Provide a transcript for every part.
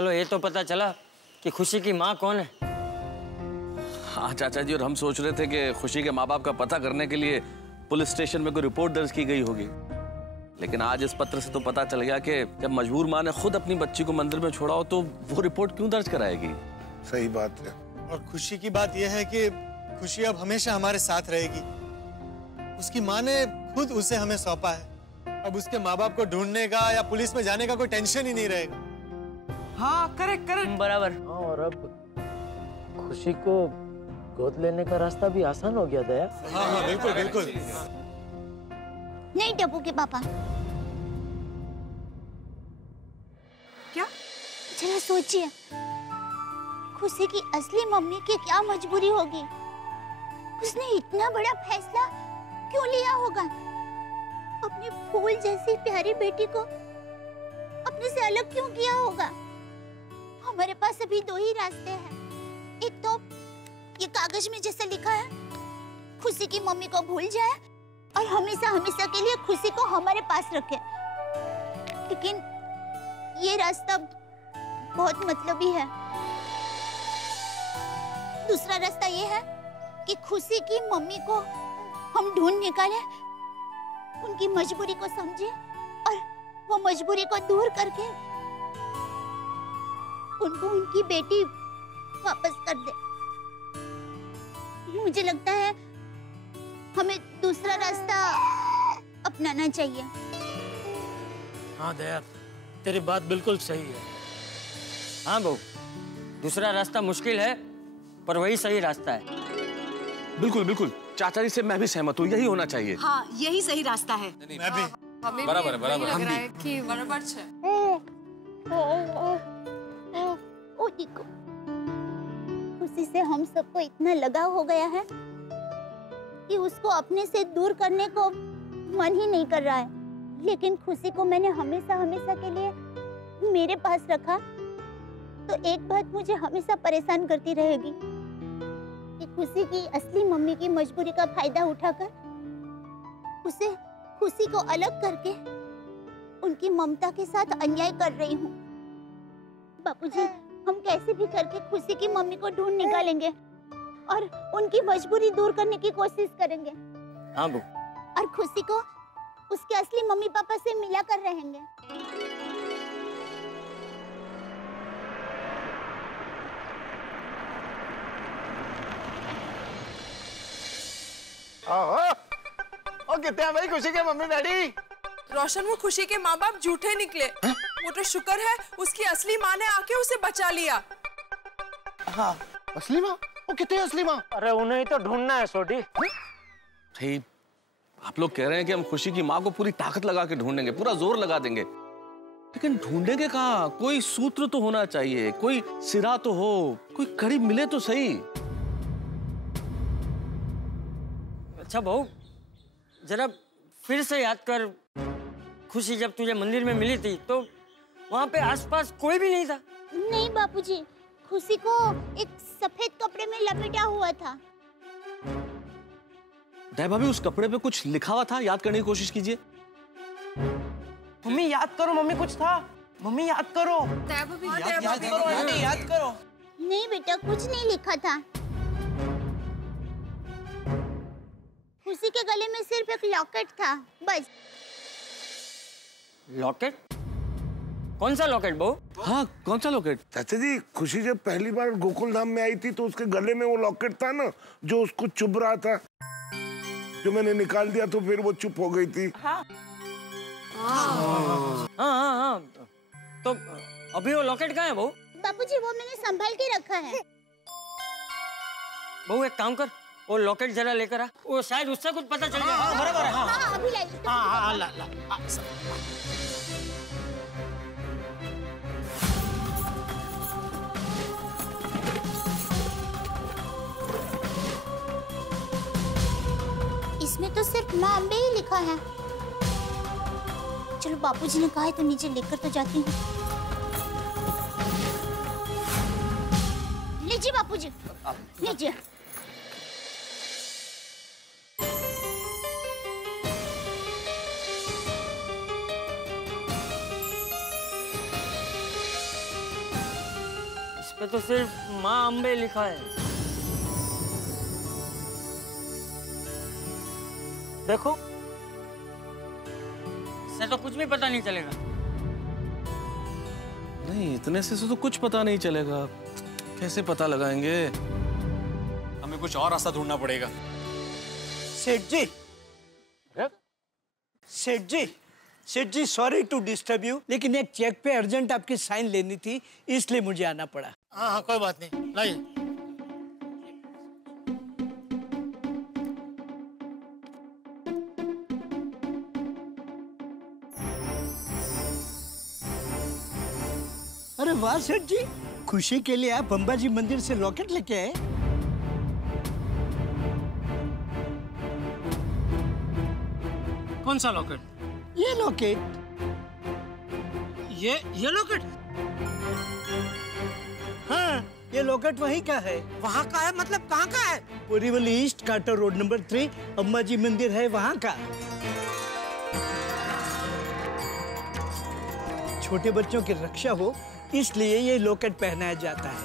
चलो ये तो पता चला कि खुशी की माँ कौन है। हाँ चाचा जी, और हम सोच रहे थे कि खुशी के माँ बाप का पता करने के लिए पुलिस स्टेशन में कोई रिपोर्ट दर्ज की गई होगी, लेकिन आज इस पत्र से तो पता चल गया कि जब मजबूर माँ ने खुद अपनी बच्ची को मंदिर में छोड़ा हो तो वो रिपोर्ट क्यों दर्ज कराएगी। सही बात है। और खुशी की बात यह है कि खुशी अब हमेशा हमारे साथ रहेगी। उसकी माँ ने खुद उसे हमें सौंपा है। अब उसके माँ बाप को ढूंढने का या पुलिस में जाने का कोई टेंशन ही नहीं रहेगा। हाँ करेक्ट करेक्ट बराबर। हाँ, और अब खुशी को गोद लेने का रास्ता भी आसान हो गया दया। हाँ हाँ बिल्कुल बिल्कुल। नहीं टप्पू के पापा, क्या? जरा सोचिए, खुशी की असली मम्मी की क्या मजबूरी होगी। उसने इतना बड़ा फैसला क्यों लिया होगा? अपनी फूल जैसी प्यारी बेटी को अपने से अलग क्यों किया होगा? हमारे पास अभी दो ही रास्ते हैं। एक तो ये कागज में जैसे लिखा है, खुशी की मम्मी को भूल जाए और हमेशा हमेशा के लिए खुशी को हमारे पास रखे। लेकिन ये रास्ता बहुत मतलबी है। दूसरा रास्ता ये है कि खुशी की मम्मी को हम ढूंढ निकाले, उनकी मजबूरी को समझे और वो मजबूरी को दूर करके उनको उनकी बेटी वापस कर दे। मुझे लगता है हमें दूसरा रास्ता अपनाना चाहिए। हाँ दया, तेरी बात बिल्कुल सही है। हाँ बहू, दूसरा रास्ता मुश्किल है पर वही सही रास्ता है। बिल्कुल बिल्कुल, चाचा जी से मैं भी सहमत हूँ, यही होना चाहिए। हाँ यही सही रास्ता है। मैं भी। हमें बराबर है, बराबर है। लग रहा है कि बराबर है। ओ देखो, खुशी से हम सबको इतना लगाव हो गया है कि उसको अपने से दूर करने को मन ही नहीं कर रहा है। लेकिन खुशी को मैंने हमेशा हमेशा के लिए मेरे पास रखा तो एक बात मुझे हमेशा परेशान करती रहेगी कि खुशी की असली मम्मी की मजबूरी का फायदा उठाकर उसे खुशी को अलग करके उनकी ममता के साथ अन्याय कर रही हूँ। बापूजी, हम कैसे भी करके खुशी की मम्मी को ढूंढ निकालेंगे और उनकी मजबूरी दूर करने की कोशिश करेंगे। हाँ बहू। और खुशी को उसके असली मम्मी पापा से मिला कर रहेंगे। ओ कितने हैं भाई खुशी के मम्मी डैडी? रोशन, वो खुशी के माँ बाप झूठे निकले। वो तो शुक्र है उसकी असली माँ ने आके उसे बचा लिया। हाँ असली माँ? वो कितने असली माँ? अरे उन्हें ही तो ढूंढना है सोडी। भाई आप लोग कह रहे हैं कि हम खुशी की माँ को पूरी ताकत लगा के ढूंढेंगे, पूरा जोर लगा देंगे, लेकिन ढूंढेंगे कहाँ? कोई सूत्र तो होना चाहिए, कोई सिरा तो हो, कोई कड़ी मिले तो सही। अच्छा बहू, जरा फिर से याद कर, खुशी जब तुझे मंदिर में मिली थी तो वहाँ पे आसपास कोई भी नहीं था। नहीं बापूजी, खुशी को एक सफेद कपड़े में लपेटा हुआ था। दया भाभी, उस कपड़े पे कुछ लिखा हुआ था, याद करने की कोशिश कीजिए। मम्मी याद करो, मम्मी कुछ था। मम्मी याद करो, याद करो। नहीं बेटा, कुछ नहीं लिखा था। खुशी के गले में सिर्फ एक लॉकेट था, बस। लॉकेट? कौन सा लॉकेट बहू? हाँ कौन सा लॉकेट? चाचा जी, खुशी जब पहली बार गोकुल धाम में आई थी तो उसके गले में वो लॉकेट था ना जो उसको चुभ रहा था, जो मैंने निकाल दिया तो फिर वो चुप हो गई थी। हाँ तो अभी वो लॉकेट कहाँ है बहू? बापूजी, वो मैंने संभाल के रखा है। बहू एक काम कर, वो लॉकेट जरा लेकर आ, वो शायद उससे कुछ पता चल जाए। बराबर है। हाँ अभी लाई। हाँ ला। इसमें तो सिर्फ माँ अम्बे ही लिखा है। चलो बापूजी ने कहा है तो नीचे लेकर तो जाती हूँ। लीजिए बापूजी, लीजिए। पे तो सिर्फ माँ अम्बे लिखा है। देखो, इससे तो कुछ भी पता नहीं चलेगा। नहीं, इतने से तो कुछ पता नहीं चलेगा। कैसे पता लगाएंगे? हमें कुछ और रास्ता ढूंढना पड़ेगा। सेठ जी, सेठ जी, सेठ जी, सॉरी टू डिस्टर्ब यू, लेकिन एक चेक पे अर्जेंट आपकी साइन लेनी थी, इसलिए मुझे आना पड़ा। हाँ हाँ, कोई बात नहीं, लाइए। अरे वाह सेठ जी, खुशी के लिए आप अंबाजी मंदिर से लॉकेट लेके आए। कौन सा लॉकेट? ये लॉकेट। ये लॉकेट? हाँ, ये लॉकेट वहीं का है। वहाँ का है? मतलब कहाँ का है? Borivali east Carter road number 3 Ambaji मंदिर है, वहाँ का। छोटे बच्चों की रक्षा हो इसलिए ये लॉकेट पहनाया जाता है।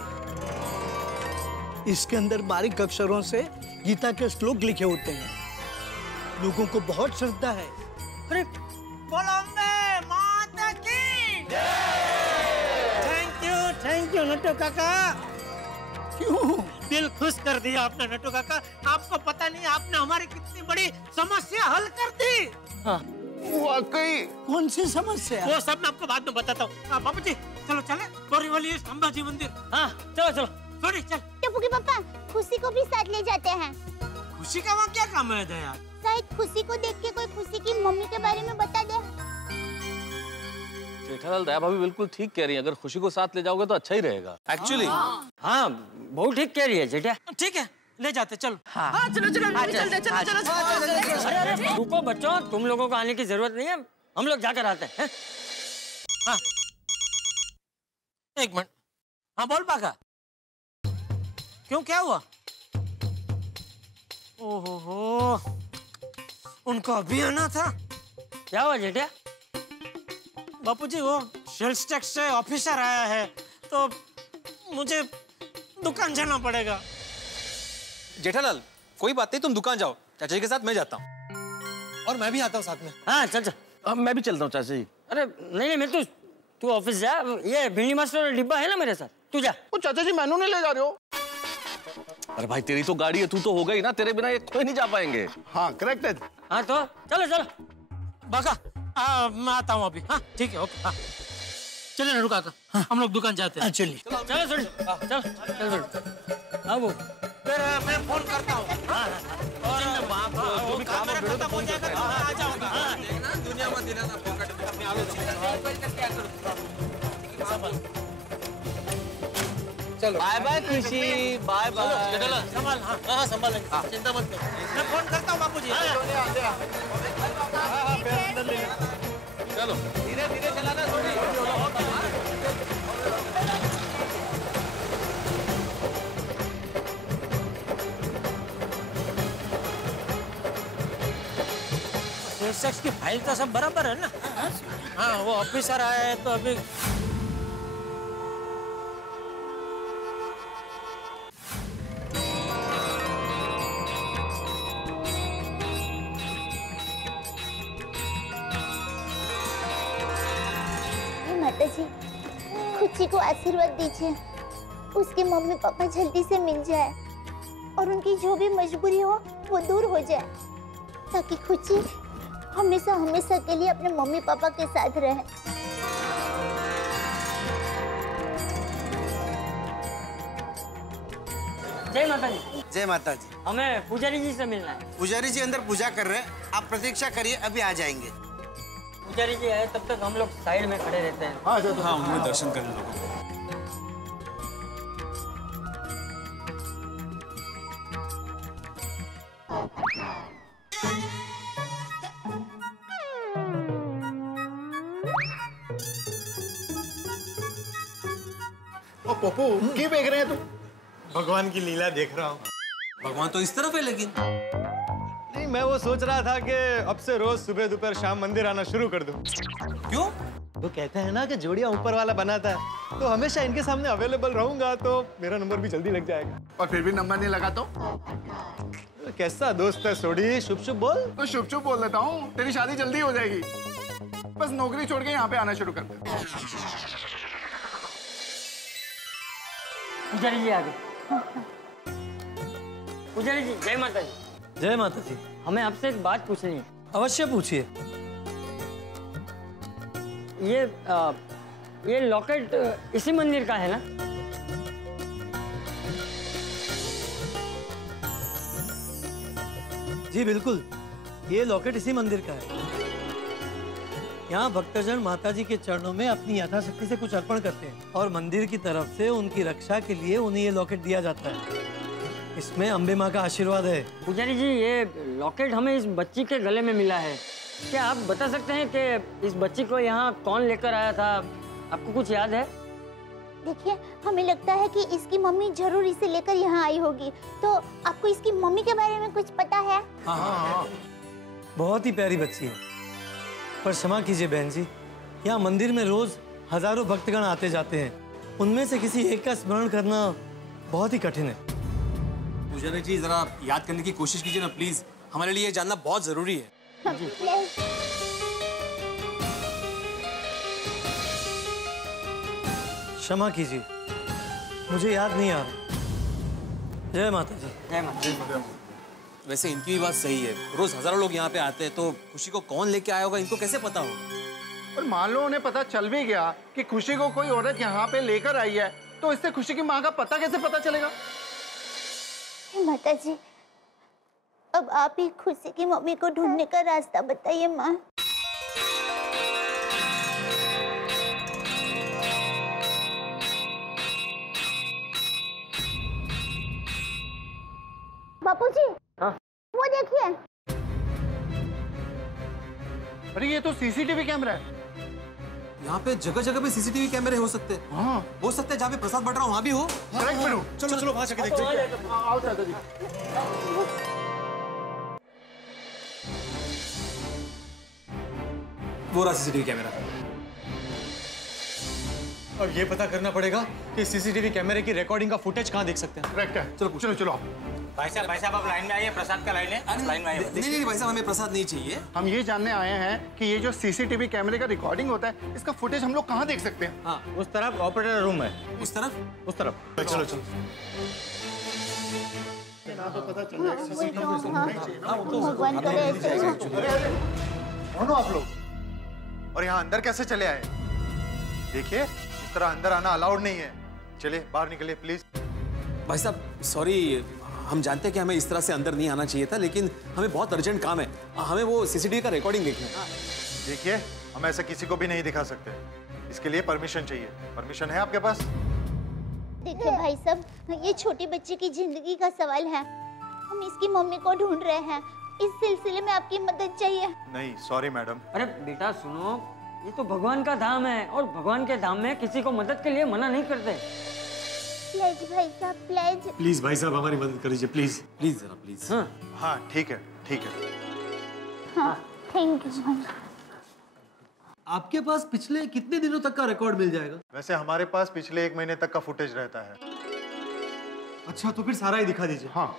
इसके अंदर बारीक अक्षरों से गीता के श्लोक लिखे होते हैं। लोगों को बहुत श्रद्धा है। अरे बोलो अम्बे माता की थैंक यू नट्टू काका। क्यों? दिल खुश कर दिया आपने नट्टू काका। आपको पता नहीं आपने हमारी कितनी बड़ी समस्या हल कर दी। हाँ, वाकई। कौन सी समस्या? वो सब मैं आपको बाद में बताता हूँ। बाबू जी चलो चले बोरीवली अंबाजी मंदिर। हाँ, चलो चलो। सॉरी चल। टप्पू के पापा खुशी को भी साथ ले जाते हैं। खुशी का वहाँ क्या काम है दया? शायद खुशी को देख के कोई खुशी की मम्मी के बारे में बता दे। जेठालाल, दया भाभी बिल्कुल ठीक कह रही है। अगर खुशी को साथ ले जाओगे तो अच्छा ही रहेगा। एक्चुअली हाँ, बहुत ठीक कह रही है जेठा। ठीक है, ले जाते चलो। हाँ चलो चलो चलो। अरे रुको बच्चों, तुम लोगों को आने की जरूरत नहीं है, हम लोग जाकर आते हैं। हाँ, एक मिनट। हाँ बोल पाका। क्यों, क्या हुआ? ओहो, उनको अभी आना था। क्या हुआ जेठा? बापूजी वो सेल्स टैक्स से ऑफिसर आया है तो मुझे दुकान जाना पड़ेगा। जेठालाल, कोई बात नहीं, तुम दुकान जाओ, चाचा जी के साथ मैं जाता हूँ। और मैं भी आता हूँ साथ में। हाँ चल चल। अब मैं भी चलता हूँ चाचा जी। अरे नहीं मैं तू ऑफिस जा। ये भिंडी मास्टर डिब्बा है ना मेरे साथ, तू जा। वो चाचा जी मैनू नहीं ले जा रहे हो? अरे भाई, तेरी तो गाड़ी है, तू तो हो गई ना, तेरे बिना ये कोई नहीं जा पाएंगे। हाँ करेक्ट है। हाँ तो चलो चलो। बाका मैं आता हूँ अभी। हाँ ठीक है, ओके। हाँ चलिए नट्टू काका, हम लोग दुकान जाते हैं। चलिए। चलो सुन, चल चल अब फिर मैं फोन करता हूँ। और जो भी काम मेरा खत्म हो जाएगा तो मैं आ जाऊँगा। दुनिया में देना ना पॉकेट में अपने चलो बाय बाय खुशी, बाय बाय। जेठालाल संभाल। हाँ हाँ संभालेंगे, चिंता मत करो। मैं फोन करता हूँ बापूजी। चलो धीरे धीरे चलाना थोड़ी। सेल्स की फाइल तो सब बराबर है ना? हाँ, वो ऑफिसर आया है तो अभी माता जी, खुशी को आशीर्वाद दीजिए, उसके मम्मी पापा जल्दी से मिल जाए और उनकी जो भी मजबूरी हो वो दूर हो जाए, ताकि खुशी हमेशा हमेशा के लिए अपने मम्मी पापा के साथ रहे। जय माता जी। जय माता जी। हमें पुजारी जी से मिलना है। पुजारी जी अंदर पूजा कर रहे हैं, आप प्रतीक्षा करिए, अभी आ जाएंगे। पुजारी जी आए तब तक हम लोग साइड में खड़े रहते हैं। हाँ, उन्हें दर्शन कर लो। पप्पू की देख रहे हैं तुम? भगवान की लीला देख रहा हूँ। भगवान तो इस तरफ है लेकिन। नहीं, मैं वो सोच रहा था कि अब से रोज सुबह दोपहर शाम मंदिर आना शुरू कर दूं। क्यों? वो कहते हैं ना कि जोड़ियां ऊपर वाला बनाता है, तो हमेशा इनके सामने अवेलेबल रहूंगा तो मेरा नंबर भी जल्दी लग जाएगा। और फिर भी नंबर नहीं लगा तो कैसा दोस्त है सोडी, शुभ शुभ बोल। तो शुभ शुभ बोल देता हूँ, तेरी शादी जल्दी हो जाएगी। बस नौकरी छोड़ के यहाँ पे आना शुरू कर दे। पुजारी जी आ गए। पुजारी जी जय माता जी। जय माता जी। हमें आपसे एक बात पूछनी है। अवश्य पूछिए। ये लॉकेट इसी मंदिर का है ना? जी बिल्कुल, ये लॉकेट इसी मंदिर का है। यहाँ भक्तजन माता जी के चरणों में अपनी यथाशक्ति से कुछ अर्पण करते हैं और मंदिर की तरफ से उनकी रक्षा के लिए उन्हें ये लॉकेट दिया जाता है। इसमें अम्बे माँ का आशीर्वाद है। पुजारी जी, ये लॉकेट हमें इस बच्ची के गले में मिला है। क्या आप बता सकते हैं कि इस बच्ची को यहाँ कौन लेकर आया था? आपको कुछ याद है? देखिए, हमें लगता है कि इसकी मम्मी जरूर इसे लेकर यहाँ आई होगी। तो आपको इसकी मम्मी के बारे में कुछ पता है? हाँ। बहुत ही प्यारी बच्ची है, पर क्षमा कीजिए बहन जी, यहाँ मंदिर में रोज हजारों भक्तगण आते जाते हैं। उनमें से किसी एक का स्मरण करना बहुत ही कठिन है। पुजारी जी, जरा याद करने की कोशिश कीजिए ना प्लीज, हमारे लिए जानना बहुत जरूरी है। क्षमा कीजिए, मुझे याद नहीं आ रहा। जय माता जी। जय माता जी। वैसे इनकी भी बात सही है, रोज हजारों लोग यहाँ पे आते हैं, तो खुशी को कौन लेके आया होगा इनको कैसे पता होगा? और मान लो उन्हें पता चल भी गया कि खुशी को कोई औरत यहाँ पे लेकर आई है, तो इससे खुशी की माँ का पता कैसे पता चलेगा? माता जी, अब आप ही खुशी की मम्मी को ढूंढने का रास्ता बताइए माँ। बापूजी, हाँ? वो देखिए। अरे ये तो सीसीटीवी कैमरा है। यहाँ पे जगह जगह पे सीसीटीवी कैमरे हो सकते हैं। हाँ। हो सकता है जहाँ पे प्रसाद बट रहा वहाँ भी हो। करेक्ट मेरू। चलो चलो वहां जाके देखते हैं। आओ चाचा जी। वो रहा सीसीटीवी कैमरा। अब ये पता करना पड़ेगा कि सीसीटीवी कैमरे की रिकॉर्डिंग का फुटेज कहाँ देख सकते हैं। करेक्ट है। चलो चलो चलो। भाई साहब आप लाइन में आइए, प्रसाद का लाइन है, लाइन में आइए। नहीं भाई साहब, हमें प्रसाद नहीं चाहिए। हम ये जानने आए हैं कि ये जो सीसीटीवी कैमरे का रिकॉर्डिंग होता है, इसका फुटेज हम लोग कहाँ देख सकते हैं? हाँ, उस तरफ ऑपरेटर रूम है। उस तरफ? उस तरफ। चलो चलो। भगवान करे ऐसे हो। कौन हो आप लोग? और यहाँ अंदर कैसे चले आए? देखिए, इस तरह अंदर आना अलाउड नहीं है। चलिए बाहर निकलिए प्लीज। भाई साहब सॉरी, हम जानते हैं कि हमें इस तरह से अंदर नहीं आना चाहिए था, लेकिन हमें बहुत अर्जेंट काम है। हमें वो सीसीटीवी का रिकॉर्डिंग देखना है। देखिए, हम ऐसा किसी को भी नहीं दिखा सकते। इसके लिए परमिशन चाहिए। परमिशन है आपके पास? देखिए भाई साहब, ये छोटी बच्ची की जिंदगी का सवाल है। हम इसकी मम्मी को ढूंढ रहे हैं। इस सिलसिले में आपकी मदद चाहिए। नहीं, सॉरी मैडम। अरे बेटा सुनो, ये तो भगवान का धाम है और भगवान के धाम में किसी को मदद के लिए मना नहीं करते। प्लीज भाई साहब, प्लीज। प्लीज भाई साहब, हमारी मदद कर दीजिए प्लीज। प्लीज जरा प्लीज। हाँ ठीक है, ठीक है। हाँ, थैंक यू। आपके पास पिछले कितने दिनों तक का रिकॉर्ड मिल जाएगा? वैसे हमारे पास पिछले 1 महीने तक का फुटेज रहता है। अच्छा, तो फिर सारा ही दिखा दीजिए। हाँ।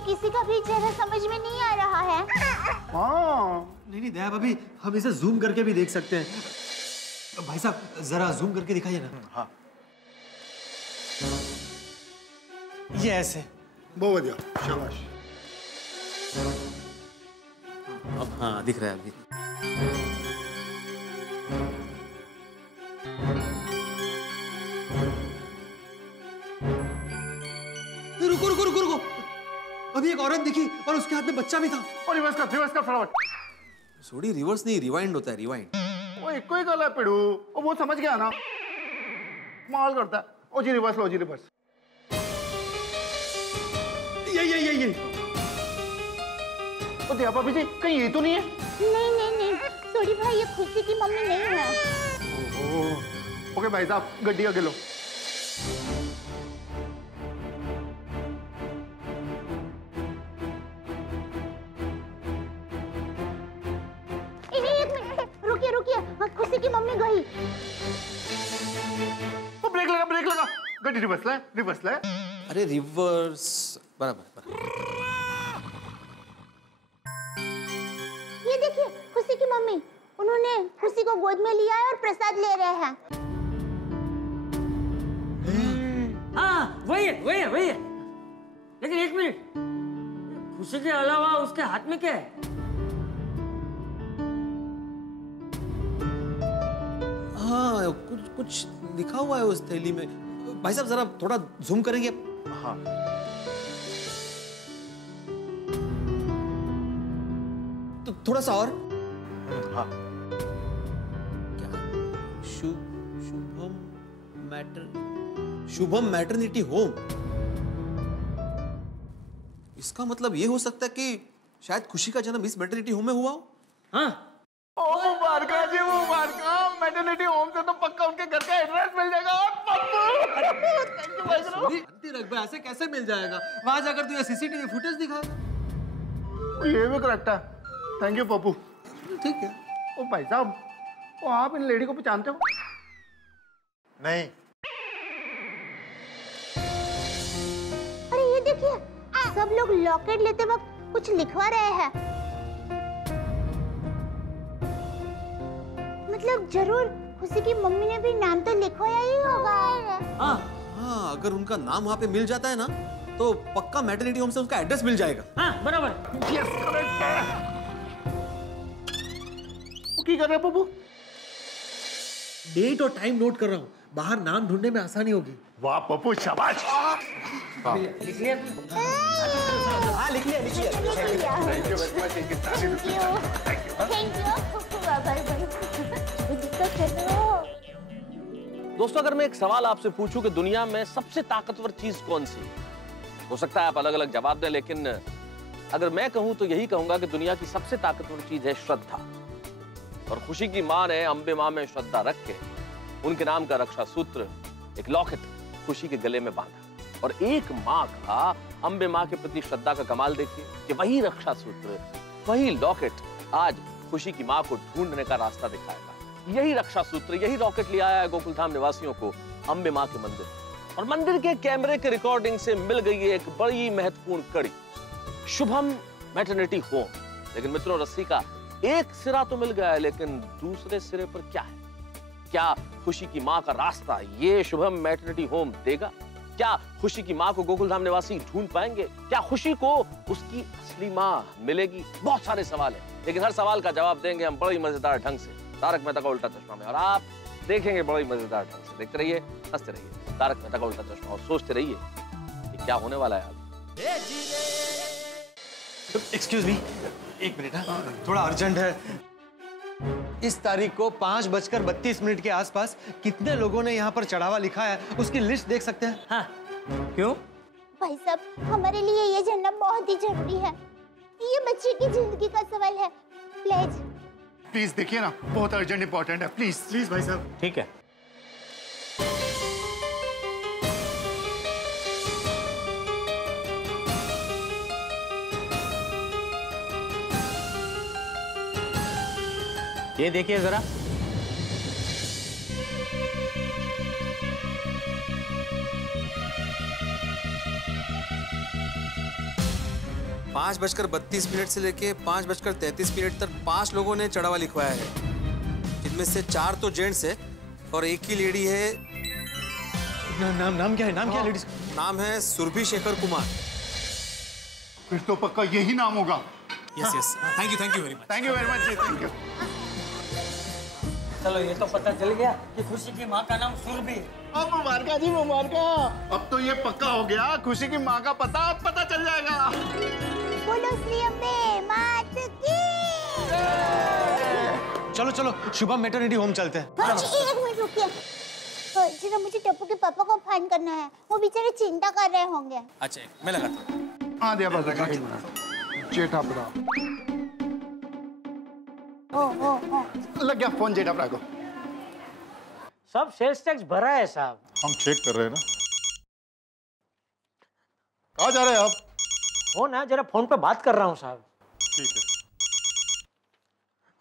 किसी का भी चेहरा समझ में नहीं आ रहा है। नहीं दया भाभी, हम इसे जूम करके भी देख सकते हैं। भाई साहब जरा जूम करके दिखाइए ना। हाँ। ये ऐसे। बहुत बढ़िया, शाबाश। अब हाँ दिख रहा है अभी। रुको रुको रुको रुको, अभी एक औरत दिखी और उसके हाथ में बच्चा भी था। और रिवर्स कर फटाफट। सोडी रिवर्स नहीं, रिवाइंड होता है, रिवाइंड। वो एक ही गला पेड़ू, वो समझ गया ना, माल करता है। ओ जी रिवर्स लो, जी रिवर्स। ये ओ दिया भाभी जी, कहीं ये तो नहीं है? नहीं सॉरी भाई, ये खुशी की मम्मी नहीं है। ओके भाई साहब, गड्डी आगे लो। एक मिनट, रुकिए, खुशी की मम्मी गई। ब्रेक लगा, गड्डी रिवर्स ले। अरे रिवर्स, बराबर। ये देखिए खुशी की मम्मी, उन्होंने खुशी को गोद में लिया है और प्रसाद ले रहे हैं। हाँ वही है। लेकिन एक मिनट, खुशी के अलावा उसके हाथ में क्या है? हाँ, कुछ लिखा हुआ है उस थैली में। भाई साहब जरा थोड़ा जूम करेंगे? हाँ। तो थोड़ा सा और। हाँ। क्या? Shubham maternity home. इसका मतलब ये हो सकता है कि शायद खुशी का जन्म इस मैटरनिटी होम में हुआ हो। हाँ। मुबारका जी, मुबारका। मैटरनिटी होम से तो पक्का उनके घर का एड्रेस मिल जाएगा। ऐसे कैसे मिल जाएगा? वहां जाकर तुझे सीसीटीवी फुटेज दिखाएगा। ये भी करेक्ट है। Thank you Pappu. ठीक है। ओ भाई साहब, वो आप इन लेडी को पहचानते हो? नहीं। अरे ये देखिए, सब लोग लॉकेट लेते वक्त कुछ लिखवा रहे हैं। मतलब जरूर खुशी की मम्मी ने भी नाम तो लिखवाया ही होगा। हाँ, अगर उनका नाम वहाँ पे मिल जाता है ना, तो पक्का मैटरनिटी होम से उसका एड्रेस मिल जाएगा। हाँ, बराबर। यस, करेक्ट है। वो क्या कर रहे हैं पप्पू? डेट और टाइम नोट कर रहा हूँ, बाहर नाम ढूंढने में आसानी होगी। वाह पप्पू, शाबाश। लिख लिया? हाँ, लिख लिया। Thank you very much. Thank you. दोस्तों, अगर मैं एक सवाल आपसे पूछूं कि दुनिया में सबसे ताकतवर चीज कौन सी है, हो सकता है आप अलग अलग जवाब दें, लेकिन अगर मैं कहूं तो यही कहूंगा कि दुनिया की सबसे ताकतवर चीज है श्रद्धा। और खुशी की मां ने अंबे मां में श्रद्धा रख के उनके नाम का रक्षा सूत्र, एक लॉकेट, खुशी के गले में बांधा। और एक मां का अंबे मां के प्रति श्रद्धा का कमाल देखिए कि वही रक्षा सूत्र, वही लॉकेट आज खुशी की मां को ढूंढने का रास्ता दिखाएगा। यही रक्षा सूत्र, यही रॉकेट ले आया है गोकुलधाम निवासियों को अंबे मां के मंदिर, और मंदिर के कैमरे के रिकॉर्डिंग से मिल गई है एक बड़ी महत्वपूर्ण कड़ी, शुभम मैटरनिटी होम। लेकिन मित्रों, रस्सी का एक सिरा तो मिल गया है, लेकिन दूसरे सिरे पर क्या है? क्या खुशी की मां का रास्ता ये शुभम मैटरनिटी होम देगा? क्या खुशी की मां को गोकुलधाम निवासी ढूंढ पाएंगे? क्या खुशी को उसकी असली मां मिलेगी? बहुत सारे सवाल हैं, लेकिन हर सवाल का जवाब देंगे हम बड़ी मजेदार ढंग से तारक मेहता का उल्टा चश्मा में, और आप देखेंगे बड़ी मजेदार ढंग से। देखते रहिए, हंसते रहिए, तारक मेहता का उल्टा चश्मा, और सोचते रहिए कि क्या होने वाला है आगे। एक्सक्यूज मी, एक मिनट, थोड़ा अर्जेंट है। इस तारीख को 5:32 के आसपास कितने लोगों ने यहाँ पर चढ़ावा लिखा है, उसकी लिस्ट देख सकते हैं? हाँ। क्यों? भाई साहब, हमारे लिए ये जानना बहुत ही जरूरी है। ये बच्चे की जिंदगी का सवाल है। प्लीज देखिए ना, बहुत अर्जेंट इंपॉर्टेंट है। प्लीज भाई साहब। ठीक है। ये देखिए जरा। पाँच 5:32 से लेके 5:33 तक 5 लोगों ने चढ़ावा लिखवाया है, जिनमें से 4 तो जेंट्स है और एक ही लेडी है। नाम क्या है लेडीज? नाम है सुरभि शेखर कुमार। फिर तो पक्का यही नाम होगा। Yes, thank you very much. Thank you very much ji, thank you. चलो, ये तो पता चल गया कि खुशी की माँ का नाम सुरभि है। अब मुबारका जी, मुबारका। अब तो ये पक्का हो गया, खुशी की माँ का पता अब पता चल जाएगा। बोलो श्री अम्बे मात की। चलो शुभम मैटरनिटी होम चलते हैं। एक मिनट रुकिए, जरा मुझे टप्पू के पापा को फोन करना है, वो बेचारे चिंता कर रहे होंगे। अच्छा, मैं लगाता हूँ। हाँ दिया बस जेठा भरा लग गया फोन जेठा भरा को। सब सेल्स टैक्स भरा है साहब। हम चेक कर रहे हैं ना। कहाँ जा रहे हैं आप? फोन है, जरा फोन पे बात कर रहा हूँ साहब। ठीक है।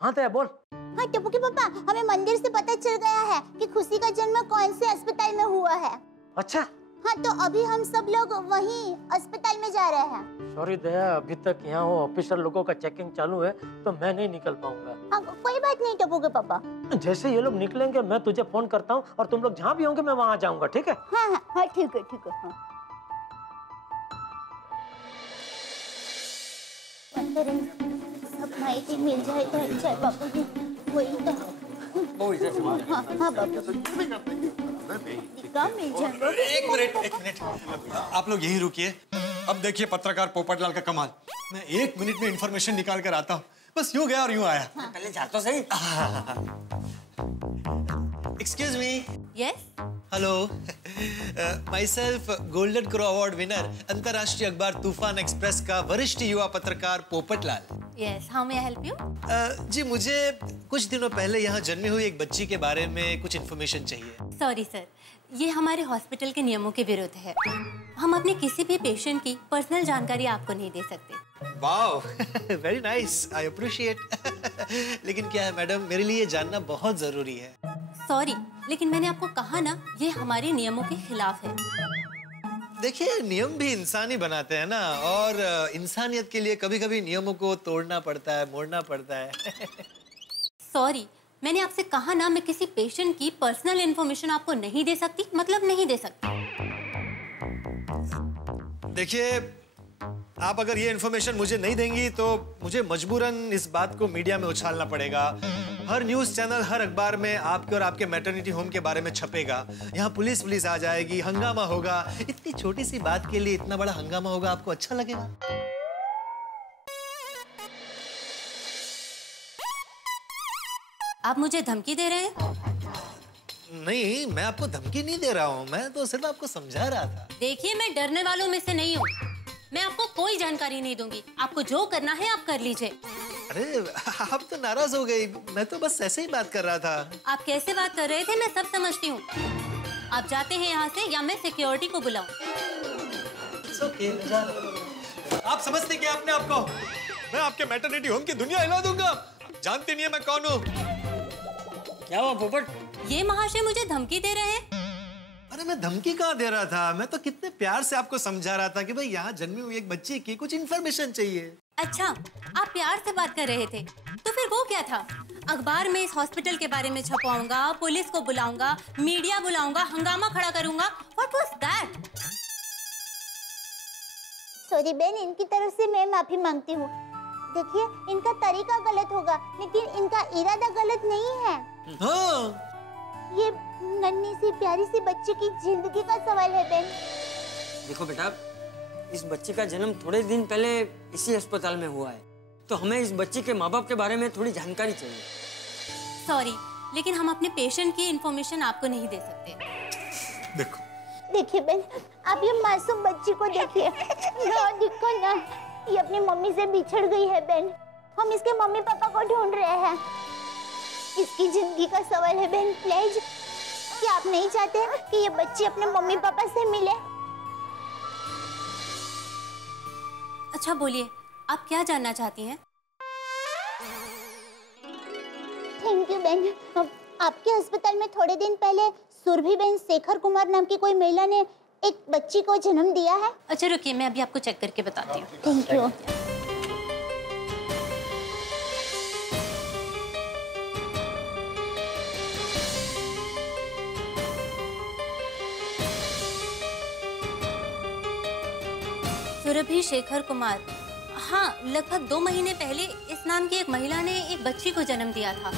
हाँ तो बोल। हाँ टप्पू के पापा, हमें मंदिर से पता चल गया है कि खुशी का जन्म कौन से अस्पताल में हुआ है। अच्छा। हाँ तो अभी हम सब लोग वहीं अस्पताल में जा रहे हैं। सॉरी दया, अभी तक यहाँ वो ऑफिसर लोगों का चेकिंग चालू है तो मैं नहीं निकल पाऊंगा। हाँ कोई बात नहीं टप्पू के पापा। जैसे ये लोग निकलेंगे मैं तुझे फोन करता हूँ और तुम लोग जहाँ भी होंगे मैं वहाँ जाऊंगा, ठीक है? हाँ हाँ हाँ ठीक है ठीक है। हाँ सब माहिती मिल जाए तो अच्छा है बापू जी। वही तो। हाँ हाँ बापू जी काम मिल जाए। एक मिनट आप लोग यहीं रुकिए। अब देखिए पत्रकार पोपटलाल का कमाल। मैं 1 मिनट में इंफॉर्मेशन निकाल कर आता हूँ। बस यूं गया और यूं आया। पहले जा तो सही। Excuse me. Yes. Hello, myself golden crow award winner अंतर्राष्ट्रीय अखबार तूफान एक्सप्रेस का वरिष्ठ युवा पत्रकार Popatlal. Yes, how may I help you? जी मुझे कुछ दिनों पहले यहाँ जन्मी हुई एक बच्ची के बारे में कुछ इन्फॉर्मेशन चाहिए। सॉरी सर, ये हमारे हॉस्पिटल के नियमों के विरुद्ध है। हम अपने किसी भी पेशेंट की पर्सनल जानकारी आपको नहीं दे सकते। Wow, very nice, I appreciate. लेकिन क्या है मैडम, मेरे लिए जानना बहुत जरूरी है। सॉरी, लेकिन मैंने आपको कहा ना, ये हमारे नियमों के खिलाफ है। देखिए नियम भी इंसान ही बनाते हैं ना, और इंसानियत के लिए कभी-कभी नियमों को तोड़ना पड़ता है, मोड़ना पड़ता है। सॉरी, मैंने आपसे कहा ना, मैं किसी पेशेंट की पर्सनल इंफॉर्मेशन आपको नहीं दे सकती, मतलब नहीं दे सकती। देखिए आप अगर ये इन्फॉर्मेशन मुझे नहीं देंगी तो मुझे मजबूरन इस बात को मीडिया में उछालना पड़ेगा। हर न्यूज़ चैनल, हर अखबार में आपके और आपके मैटरनिटी होम के बारे में छपेगा। यहाँ पुलिस आ जाएगी, हंगामा होगा। इतनी छोटी सी बात के लिए इतना बड़ा हंगामा होगा, आपको अच्छा लगेगा? आप मुझे धमकी दे रहे हैं? नहीं, मैं आपको धमकी नहीं दे रहा हूँ, मैं तो सिर्फ आपको समझा रहा था। देखिए मैं डरने वालों में से नहीं हूँ। मैं आपको कोई जानकारी नहीं दूंगी। आपको जो करना है आप कर लीजिए। अरे आप तो नाराज हो गई, मैं तो बस ऐसे ही बात कर रहा था। आप कैसे बात कर रहे थे मैं सब समझती हूँ। आप जाते हैं यहाँ से या मैं सिक्योरिटी को बुलाऊं? okay, आप समझते क्या अपने आप को? मैं आपके मैटरनिटी होम की दुनिया हिला दूंगा। जानती नहीं है मैं कौन हूँ। क्या हुआ पोपट? ये महाशय मुझे धमकी दे रहे हैं। अरे मैं धमकी कहाँ दे रहा था, मैं तो कितने प्यार से आपको समझा रहा था कि भाई यहाँ जन्मी हुई एक बच्ची की कुछ इन्फॉर्मेशन चाहिए। अच्छा, आप प्यार से बात कर रहे थे, तो फिर वो क्या था? अखबार में इस हॉस्पिटल के बारे में छपवाऊंगा, पुलिस को बुलाऊंगा, मीडिया बुलाऊंगा, हंगामा खड़ा करूंगा। What was that? सॉरी बहन, इनकी तरफ से मैं माफी मांगती हूँ। देखिए इनका तरीका गलत होगा, लेकिन इनका इरादा गलत नहीं है। हाँ। ये नन्ही सी प्यारी सी बच्ची की जिंदगी का सवाल है बहन। देखो बेटा, इस बच्ची का जन्म थोड़े दिन पहले इसी अस्पताल में हुआ है, तो हमें इस बच्ची के माँ बाप के बारे में थोड़ी जानकारी चाहिए। सॉरी, लेकिन हम अपने पेशेंट की इंफॉर्मेशन आपको नहीं दे सकते। देखिए बहन, आप ये मासूम बच्ची को देखिए। देखो ना, ये अपनी मम्मी से बिछड़ गई है बहन। हम इसके मम्मी पापा को ढूंढ रहे हैं। इसकी जिंदगी का सवाल है बहन। प्लीज, क्या आप नहीं चाहते कि ये बच्ची अपने मम्मी पापा से मिले? अच्छा बोलिए, आप क्या जानना चाहती हैं? थैंक यू बहन। आपके अस्पताल में थोड़े दिन पहले सुरभि बहन शेखर कुमार नाम की कोई महिला ने एक बच्ची को जन्म दिया है। अच्छा रुकिए, मैं अभी आपको चेक करके बताती हूँ। Thank you. सुरभि शेखर कुमार, हाँ, लगभग 2 महीने पहले इस नाम की एक महिला ने एक बच्ची को जन्म दिया था।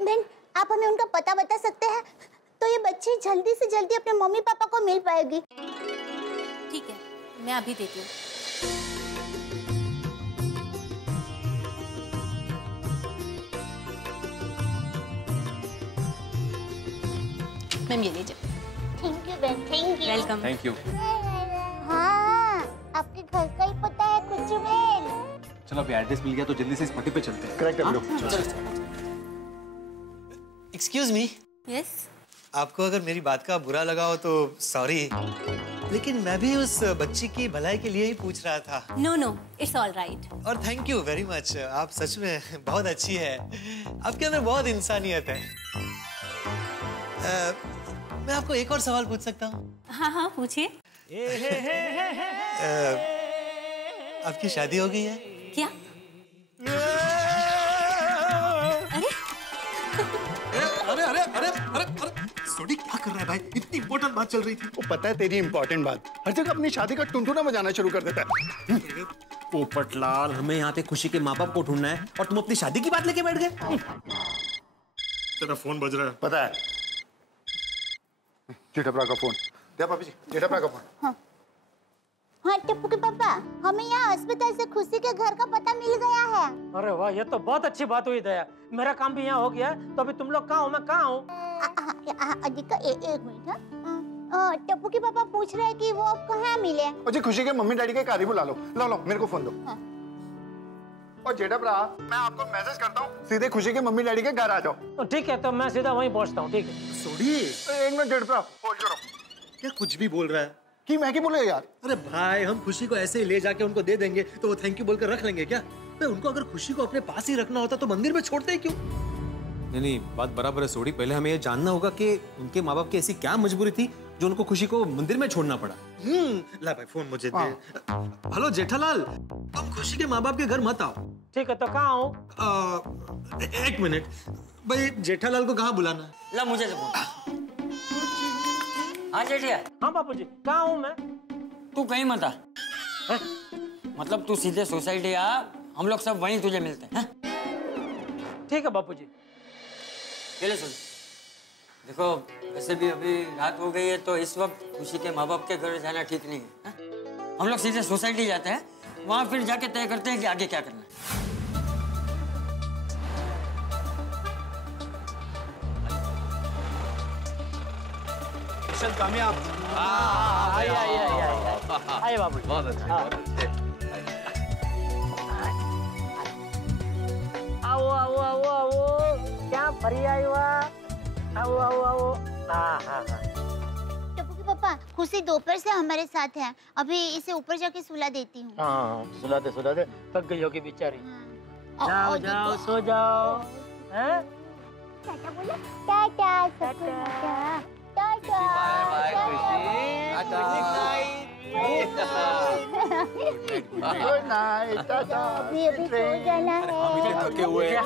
बहन, आप हमें उनका पता बता सकते हैं? तो ये बच्ची जल्दी से जल्दी अपने मम्मी पापा को मिल पाएगी। ठीक है, मैं अभी देती हूँ। मैम ये लीजिए। थैंक यू बहन, thank you. Welcome. Thank you. हाँ, आपके घर का ही पता है कुछ में। चलो अभी एड्रेस मिल गया तो जल्दी से इस पते पे चलते हैं। करेक्ट है ब्रो। Excuse me. यस। आपको अगर मेरी बात का बुरा लगा हो तो सॉरी, लेकिन मैं भी उस बच्ची की भलाई के लिए ही पूछ रहा था। No no, it's all right. और थैंक यू वेरी मच, आप सच में बहुत अच्छी है, आपके अंदर बहुत इंसानियत है। मैं आपको एक और सवाल पूछ सकता हूँ? हाँ हाँ पूछिए। आपकी शादी हो गई है? क्या? अरे अरे अरे अरे अरे सोडी क्या कर रहा है भाई? इतनी इंपॉर्टेंट बात चल रही थी। वो पता है तेरी इंपॉर्टेंट बात, हर जगह अपनी शादी का टुनटुना बजाना शुरू कर देता है। पोपटलाल, हमें यहाँ पे खुशी के माँ बाप को ढूंढना है और तुम अपनी शादी की बात लेके बैठ गए। तेरा फोन बज रहा है। पता है, जेठा का फोन। दे पापी जी, जेठा का फोन। हाँ हाँ टप्पू के पापा, हमें यहाँ अस्पताल से खुशी के घर का पता मिल गया है। अरे वाह, ये तो बहुत अच्छी बात हुई दया। मेरा काम भी यहाँ हो गया है, तो अभी तुम लोग कहाँ हो, मैं कहाँ हूँ? एक मिनट। हाँ, टप्पू के पापा पूछ रहे हैं कि वो अब कहाँ मिले। जी खुशी के मम्मी डैडी के कार बुला लो। लो लो मेरे को फोन दो। हाँ। और जेठा भरा, मैं आपको मैसेज करता हूँ, सीधे खुशी के मम्मी डैडी के घर आ जाओ। ठीक है, तो मैं सीधा वहीं पहुँचता हूँ। ठीक है। सोडी एक मिनट जेठा भरा, होल्ड करो। क्या कुछ भी बोल रहा है? कि मैं क्या बोले यार? अरे भाई, हम खुशी को ऐसे ही ले जाके उनको दे देंगे तो वो थैंक यू बोलकर रख लेंगे क्या? तो उनको अगर खुशी को अपने पास ही रखना होता तो मंदिर में छोड़ते ही क्यों? नहीं, बात बराबर है सोडी। पहले हमें ये जानना होगा कि उनके माँ बाप की ऐसी क्या मजबूरी थी जो उनको खुशी को मंदिर में छोड़ना पड़ा। ला भाई फोन मुझे दे। हेलो जेठालाल, तुम खुशी के माँ बाप के घर मत आओ। ठीक है, तो कहाँ हूँ? एक मिनट भाई, जेठालाल को कहाँ बुलाना? ला मुझे से फोन। हाँ जेठिया। हाँ बापूजी, कहाँ हूँ मैं? तू कहीं मत आ। मतलब तू सीधे सोसाइटी आ, हम लोग सब वहीं तुझे मिलते हैं। ठीक है बापूजी। चले सुन, देखो वैसे भी अभी रात हो गई है, तो इस वक्त खुशी के माँ बाप के घर जाना ठीक नहीं है। हम लोग सीधे सोसाइटी जाते हैं, वहाँ फिर जाके तय करते हैं कि आगे क्या करना है। कामयाब। आइए बाबू। बहुत अच्छे, बहुत अच्छे। आओ आओ आओ आओ, क्या फरी आई हुआ? आओ आओ आओ। हाँ हाँ हाँ। टप्पू के पापा, खुशी दोपहर से हमारे साथ है, अभी इसे ऊपर जाके सुला देती हूँ। हाँ, सुला दे, थक गई होगी बेचारी। जाओ जाओ, सो जाओ। हैं? टाटा बोलो। Tata tata tata. Bye bye good night tata. अभी सो जाना है। थके हुए हैं।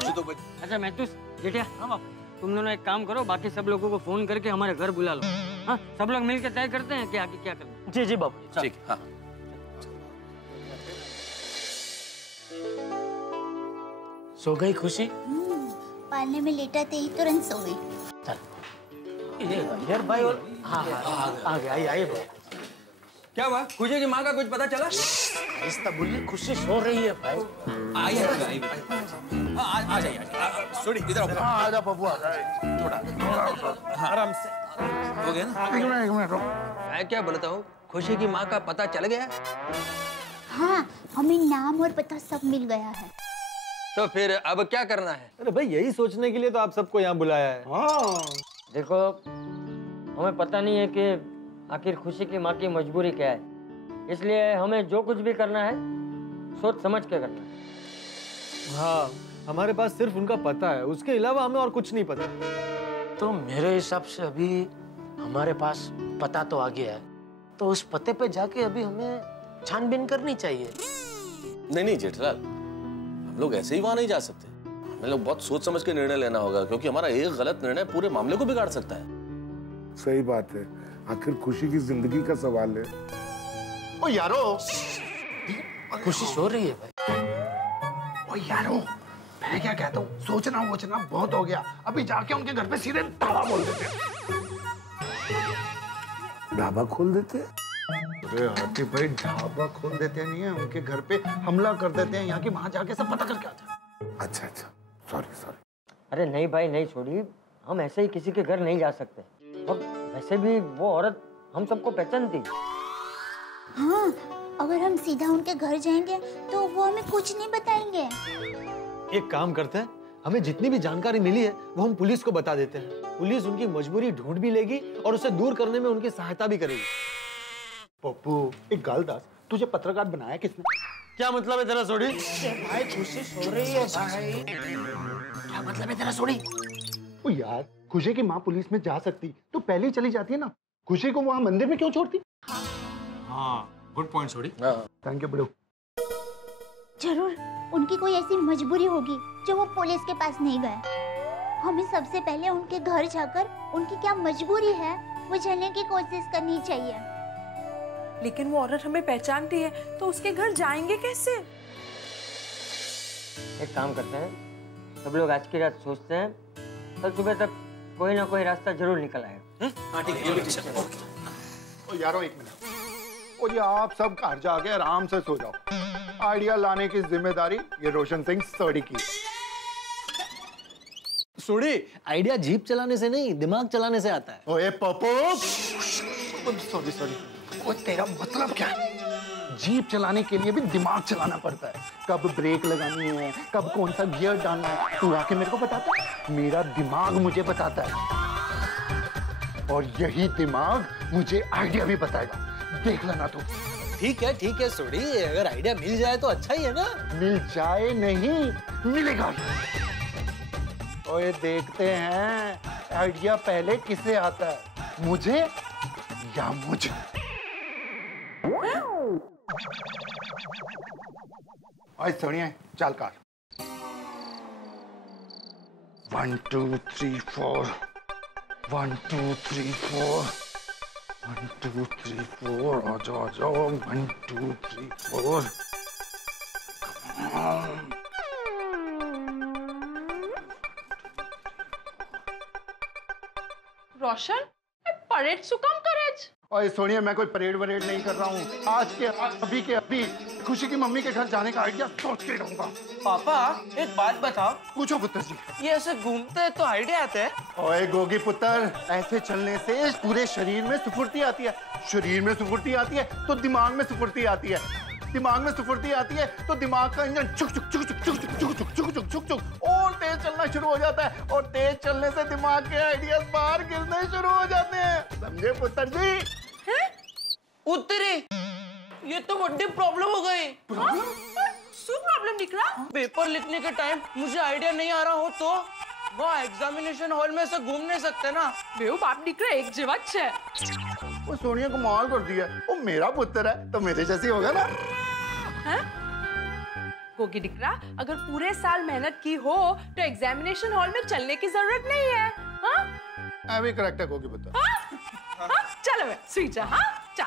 अच्छा महतूस, जेठिया, हाँ बाप, तुम दोनों एक काम करो, बाकी सब लोगों को फोन करके हमारे घर बुला लो। हाँ, सब लोग मिलकर तय करते हैं कि आगे क्या करना है। जी जी बाबू। ठीक, हाँ। सो गई खुशी? पालने में लेटा थे ही तुरंत सो गई। यार भाई, और हाँ आ गया। आइए क्या हुआ? खुशी की माँ का कुछ पता चला? रिश्ता बोलिए, खुशी सो रही है भाई। आइए आ जाइए। सॉरी, इधर आओ। आ जा पप्पू, आ जा। थोड़ा आराम से। हो गया ना? एक मिनट रुक। मैं क्या बोलता हूँ, खुशी की माँ का पता चल गया? हाँ, हमें नाम और पता सब मिल गया है। तो फिर अब क्या करना है? अरे भाई, यही सोचने के लिए तो आप सबको यहाँ बुलाया है। हाँ देखो, हमें पता नहीं है कि आखिर खुशी की माँ की मजबूरी क्या है, इसलिए हमें जो कुछ भी करना है सोच समझ के करना है। हाँ, हमारे पास सिर्फ उनका पता है, उसके अलावा हमें और कुछ नहीं पता। तो मेरे हिसाब से अभी हमारे पास पता तो आ गया है, तो उस पते पे जाके अभी हमें छानबीन करनी चाहिए। नहीं जेठलाल, हम लोग ऐसे ही वहां नहीं जा सकते। हमें लोग बहुत सोच समझ के निर्णय लेना होगा, क्योंकि हमारा एक गलत निर्णय पूरे मामले को बिगाड़ सकता है। सही बात है, आखिर खुशी की जिंदगी का सवाल है। ओ यारो, खुशी सो रही है भाई। ओ यारो, मैं क्या कहता हूँ, सोचना वोचना बहुत हो गया, अभी जाके उनके घर पे सीधे ढाबा बोल देते हैं। ढाबा खोल देते? अरे आते भाई, ढाबा खोल देते नहीं है, उनके घर पे हमला कर देते हैं, यहाँ की वहां जाके सब पता करके आते हैं। अच्छा, सॉरी। अरे नहीं भाई नहीं, छोड़ी, हम ऐसे ही किसी के घर नहीं जा सकते। और वैसे भी वो औरत हम सबको पहचानती। हाँ, अगर हम सीधा उनके घर जाएंगे तो वो हमें कुछ नहीं बताएंगे। एक काम करते हैं, हमें जितनी भी जानकारी मिली है वो हम पुलिस को बता देते हैं। पुलिस उनकी मजबूरी ढूंढ भी लेगी और उसे दूर करने में उनकी सहायता भी करेगी। पप्पू एक गाल दास, तुझे पत्रकार बनाया किसने? क्या मतलब है तेरा सोडी? भाई खुशी सो रही है भाई। क्या मतलब है तेरा सोडी? ओ यार, खुशी की माँ पुलिस में जा सकती तो पहले ही चली जाती है ना। खुशी को वहाँ मंदिर में क्यों छोड़ती? हाँ, good point Sodhi. Thank you bro. जरूर उनकी कोई ऐसी मजबूरी होगी जो वो पुलिस के पास नहीं गए। हमें सबसे पहले उनके घर जाकर उनकी क्या मजबूरी है वो जानने की कोशिश करनी चाहिए। लेकिन वो औरत हमें पहचानती है तो उसके घर जाएंगे कैसे? एक काम करते हैं, सब लोग आज की रात सोचते हैं, कल सुबह तक कोई ना कोई रास्ता जरूर निकल आएगा। हाँ ठीक है। ओ यारो एक मिनट। ओ ये आप सब घर जाके आराम से सो जाओ। आइडिया लाने की जिम्मेदारी ये रोशन सिंह सोडी की। सोडी, आइडिया जीप चलाने से नहीं दिमाग चलाने से आता है। ओए पप्पू, सॉरी सॉरी। ओ तेरा मतलब क्या है? जीप चलाने के लिए भी दिमाग चलाना पड़ता है। कब ब्रेक लगानी है, कब कौन सा गियर डालना है, तू आके मेरे को बताता है? मेरा दिमाग मुझे बताता है और यही दिमाग मुझे आइडिया भी बताएगा। देख लेना तू। ठीक है सोडी, अगर आइडिया मिल जाए तो अच्छा ही है ना। मिल जाए नहीं, मिलेगा। ओए देखते हैं आइडिया पहले किसे आता है, मुझे या मुझे। ओए सोनिया, चल कर। 1 2 3 4 1 2 3 4 1 2 3 4 आ जाओ 1 2 3 4। रोशन, परेड सुकम करेज। ओए सोनिया, मैं कोई परेड वरेड नहीं कर रहा हूँ। आज के अभी के अभी खुशी की मम्मी के घर जाने का आइडिया सोच के रहूंगा। पापा एक बात बताओ। पूछो पुत्र जी। ये ऐसे घूमते हैं तो आइडिया आते हैं? ओए गोगी पुत्र, ऐसे चलने से पूरे शरीर में स्फूर्ति आती है। शरीर में स्फूर्ति आती है तो दिमाग में स्फूर्ति आती है। दिमाग में स्फूर्ति आती है तो दिमाग का इंजन चुक चुक चुक चुक चुक चुक चुक चुक चुक चुक चुक चुक और तेज चलना शुरू हो जाता है। और तेज चलने से दिमाग के आइडियाज बाहर गिरने शुरू हो जाते हैं। समझे पुत्र जी? उत्तरी, ये तो बड़ी प्रॉब्लम हो गई। प्रॉब्लम निकला? पेपर लिखने के टाइम मुझे आइडिया नहीं आ रहा हो तो वो एग्जामिनेशन हॉल में से घूम नहीं सकते ना। बेहू बाप निकला एक जवाब है। वो सोनिया को माल कर दिया। वो मेरा पुत्र है तो मेरे जैसी होगा ना। गोगी दिकरा, अगर पूरे साल मेहनत की हो तो एग्जामिनेशन हॉल में चलने की जरूरत नहीं है। हाँ? अभी करेक्ट है गोगी पुत्र। चलो मैं सुई जा। हाँ चल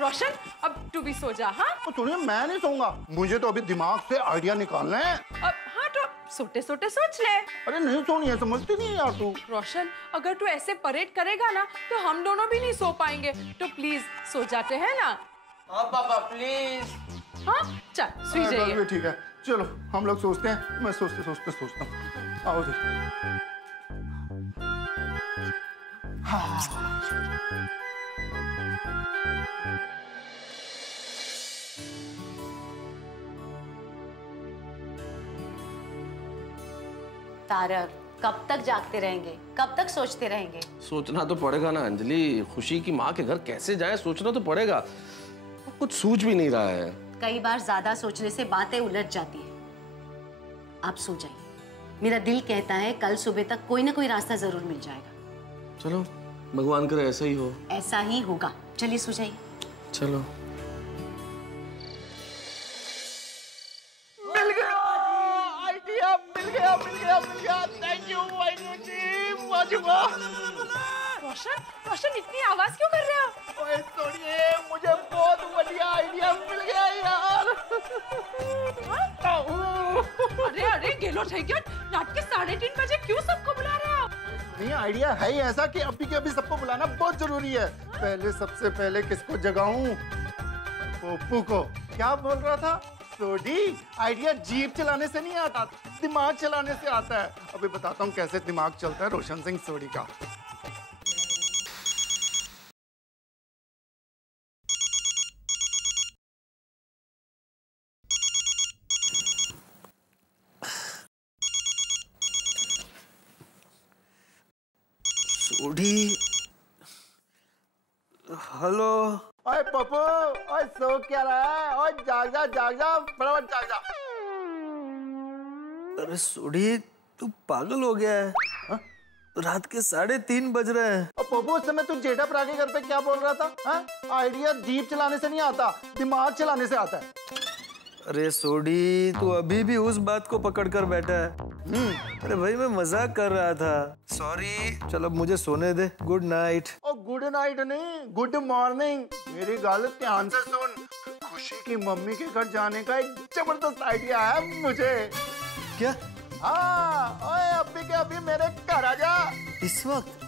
रोशन, अब तू भी सो जा। हाँ तो सोनिया, मैं नहीं सोऊंगा, मुझे तो अभी दिमाग से आइडिया निकालना है। अब हाँ तो सोते सोते सोच ले। अरे नहीं सोनिया, समझती नहीं यार तू। रोशन, अगर तू ऐसे परेड करेगा ना तो हम दोनों भी नहीं सो पाएंगे। तो प्लीज सो जाते हैं ना। हाँ पापा प्लीज। हाँ चल सुई जाइए। ठीक है, चलो हम लोग सोचते हैं। मैं सोचते सोचते सोचता हूँ। आओ जी। हाँ। तारक, कब तक जागते रहेंगे, कब तक सोचते रहेंगे? सोचना तो पड़ेगा ना अंजलि। खुशी की माँ के घर कैसे जाएं, सोचना तो पड़ेगा। कुछ सूझ भी नहीं रहा है। कई बार ज्यादा सोचने से बातें उलझ जाती है। आप सो जाइए। मेरा दिल कहता है कल सुबह तक कोई ना कोई रास्ता जरूर मिल जाएगा। चलो भगवान करे ऐसा ही हो। ऐसा ही होगा। चलिए सो जाइए। चलो। Thank you Waheguru ji. वाजुबा। रोशन, रोशन इतनी आवाज क्यों कर रहे हो? ओए सोनिए, मुझे बहुत बढ़िया आइडिया मिल गया यार। अरे अरे गेलो થઈ ગયો। रात के 3:30 बजे क्यों सबको बुला रहे हो? नहीं, आइडिया है ही ऐसा कि अभी के अभी सबको बुलाना बहुत जरूरी है। पहले सबसे पहले किसको जगाऊं? पप्पू को। क्या बोल रहा था? सोडी, आइडिया जीप चलाने से नहीं आता, दिमाग चलाने से आता है। अभी बताता हूँ कैसे दिमाग चलता है रोशन सिंह सोडी का। सोडी। हेलो। ओए पप्पू, ओए सो क्या रहा है? ओए जाग जा, फटाफट जाग जा। अरे सोडी, तू पागल हो गया है? हा? रात के 3:30 बज रहे हैं। और पप्पू, उस समय तू जेठा प्रा के घर पे क्या बोल रहा था? हा? आइडिया जीप चलाने से नहीं आता, दिमाग चलाने से आता है। अरे सोडी, तू अभी भी उस बात को पकड़ कर बैठा है। अरे भाई, मैं मजाक कर रहा था। सॉरी। चल अब मुझे सोने दे। Good night. Oh good night नहीं, गुड मॉर्निंग। मेरी गल ध्यान से सुन। खुशी की मम्मी के घर जाने का एक जबरदस्त आइडिया है मुझे। क्या? हाँ, ओए अभी के अभी मेरे घर आ जा। इस वक्त?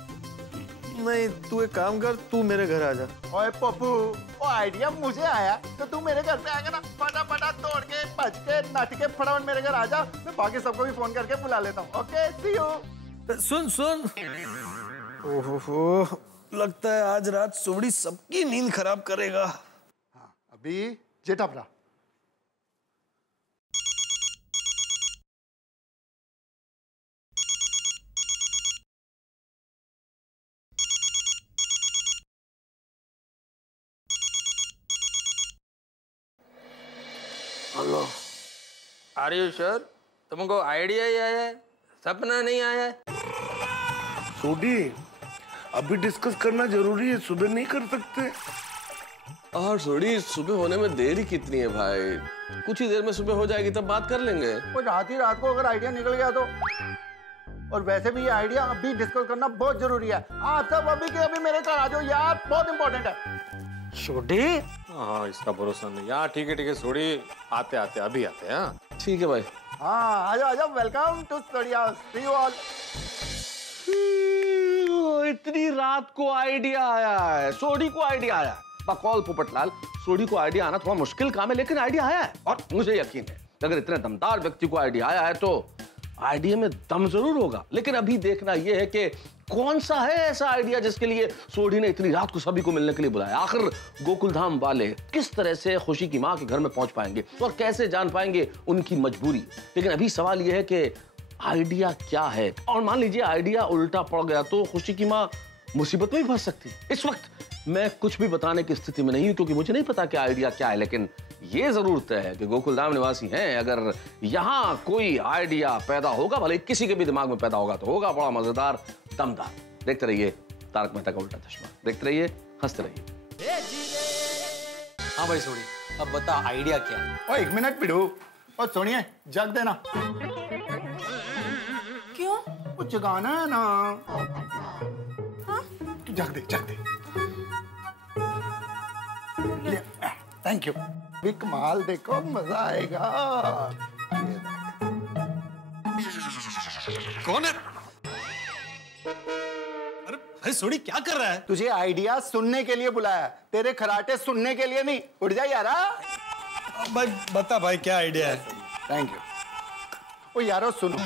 नहीं, तू एक काम कर, तू मेरे घर आ जा। ओए पप्पू, वो आइडिया मुझे आया तो तू मेरे घर पे आएगा ना? फटाफट दौड़ के, भज के, नट के फटाफट मेरे घर आ जा। मैं बाकी सबको भी फोन करके बुला लेता हूँ। Okay, see you. सुन। ओहो, लगता है आज रात सोडी सबकी नींद खराब करेगा। हाँ, अभी जेठा भरा। हेलो। Are you sure? तुमको आइडिया ही आया है, सपना नहीं आया है? सोडी, अभी डिस्कस करना जरूरी है, सुबह नहीं कर सकते? और सोडी, सुबह होने में देरी कितनी है भाई? कुछ ही देर में सुबह हो जाएगी, तब बात कर लेंगे। वो रात को अगर आइडिया निकल गया तो। और वैसे भी ये आइडिया अभी डिस्कस करना बहुत जरूरी है। आप सब अभी के अभी मेरे घर आ जाओ यार, बहुत इंपॉर्टेंट है। सोडी? हाँ, इसका भरोसा नहीं यार। ठीक है सोडी, आते अभी आते हैं। हाँ ठीक है भाई। हाँ, आ जाओ। Welcome to study house. See you all. इतनी रात को आइडिया आया है, सोडी को आइडिया आया। बकौल पोपटलाल, सोडी को आइडिया आना थोड़ा मुश्किल काम है, लेकिन आइडिया आया है। और मुझे यकीन है अगर इतने दमदार व्यक्ति को आइडिया आया है तो आइडिया में दम जरूर होगा। लेकिन अभी देखना यह है कि कौन सा है ऐसा आइडिया जिसके लिए सोडी ने इतनी रात को सभी को मिलने के लिए बुलाया। आखिर गोकुलधाम वाले किस तरह से खुशी की मां के घर में पहुंच पाएंगे और कैसे जान पाएंगे उनकी मजबूरी। लेकिन अभी सवाल यह है कि आइडिया क्या है, और मान लीजिए आइडिया उल्टा पड़ गया तो खुशी की मां मुसीबत में भी फंस सकती है। इस वक्त मैं कुछ भी बताने की स्थिति में नहीं हूं, क्योंकि मुझे नहीं पता कि आइडिया क्या है। लेकिन ये जरूर तय है कि गोकुलधाम निवासी हैं, अगर यहां कोई आइडिया पैदा होगा, भले किसी के भी दिमाग में पैदा होगा, तो होगा बड़ा मजेदार, दमदार। देखते रहिए तारक मेहता का उल्टा चश्मा, देखते रहिए, हंसते रहिए। हाँ भाई सोडी, अब बता आइडिया क्या है? ओ 1 मिनट पिड़ू। और सुनिए, जग देना। क्यों? वो जगाना है ना। तू जग दे। ले, थैंक यू। भी कमाल, देखो मजा आएगा। कौन है? अरे सोडी, क्या कर रहा है? तुझे आइडिया सुनने के लिए बुलाया, तेरे खराटे सुनने के लिए नहीं। उठ जा यारा। भाई बता भाई, क्या आइडिया है? Thank you. ओ यारो सुनो,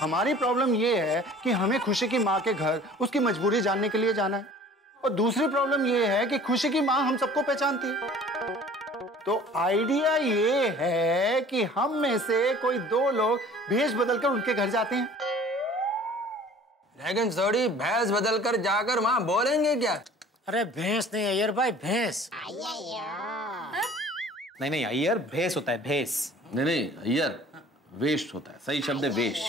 हमारी प्रॉब्लम ये है कि हमें खुशी की माँ के घर उसकी मजबूरी जानने के लिए जाना है। और दूसरी प्रॉब्लम ये है कि खुशी की माँ हम सबको पहचानती है। तो आइडिया ये है कि हम में से कोई 2 लोग भेष बदलकर उनके घर जाते हैं। लेकिन सोडी, भैंस बदलकर जाकर वहां बोलेंगे क्या? अरे भैंस नहीं अय्यर भाई, भैंस नहीं अय्यर, भेस होता है, भेस। नहीं अय्यर, वेस्ट होता है। सही शब्द है वेश।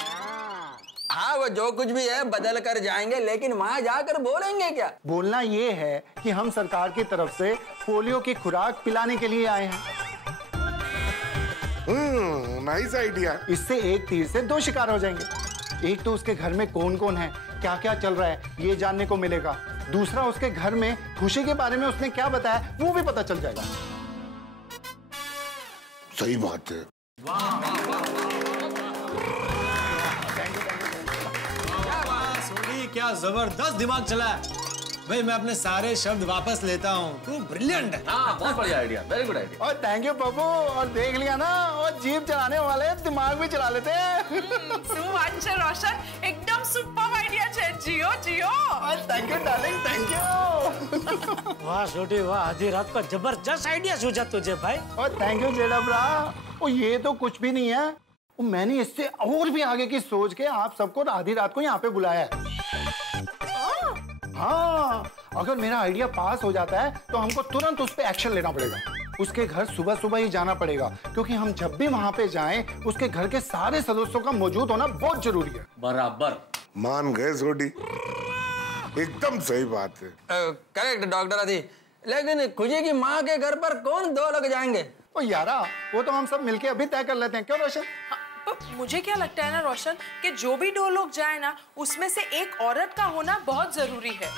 हाँ, वो जो कुछ भी है बदल कर जाएंगे, लेकिन वहां जाकर बोलेंगे क्या? बोलना ये है कि हम सरकार की तरफ से पोलियो की खुराक पिलाने के लिए आए हैं। Nice idea. इससे एक तीर से 2 शिकार हो जाएंगे। एक तो उसके घर में कौन कौन है, क्या क्या चल रहा है, ये जानने को मिलेगा। दूसरा, उसके घर में खुशी के बारे में उसने क्या बताया वो भी पता चल जाएगा। सही बात है। सोडी, क्या जबरदस्त दिमाग चला है भाई। मैं अपने सारे शब्द वापस लेता हूँ, तू ब्रिलियंट है। हाँ, बहुत बढ़िया आइडिया, वेरी गुड आइडिया। और थैंक यू पप्पू। और देख लिया ना, और जीप चलाने वाले दिमाग भी चला लेते हैं। रोशन, एकदम सुपर आइडिया है। जियो। Thank you darling, thank you. वाह सोडी वाह, आधी रात का जबरदस्त आइडिया सूझा तुझे भाई। और थैंक यू जेठा भरा। और ये तो कुछ भी नहीं है, मैंने इससे और भी आगे की सोच के आप सबको आधी रात को यहाँ पे बुलाया है। अगर मेरा आइडिया पास हो जाता है तो हमको तुरंत उस पर एक्शन लेना पड़ेगा। उसके घर सुबह सुबह ही जाना पड़ेगा, क्योंकि हम जब भी वहां पे जाएं उसके घर के सारे सदस्यों का मौजूद होना बहुत जरूरी है। बराबर मान गए सोडी, एकदम सही बात है। करेक्ट डॉक्टर आदि, लेकिन खुशी की माँ के घर पर कौन 2 लोग जाएंगे? ओ यारा, वो तो हम सब मिलके अभी तय कर लेते हैं, क्यों रोशन? मुझे क्या लगता है ना रोशन, कि जो भी 2 लोग जाए ना, उसमें से एक औरत का होना बहुत जरूरी है।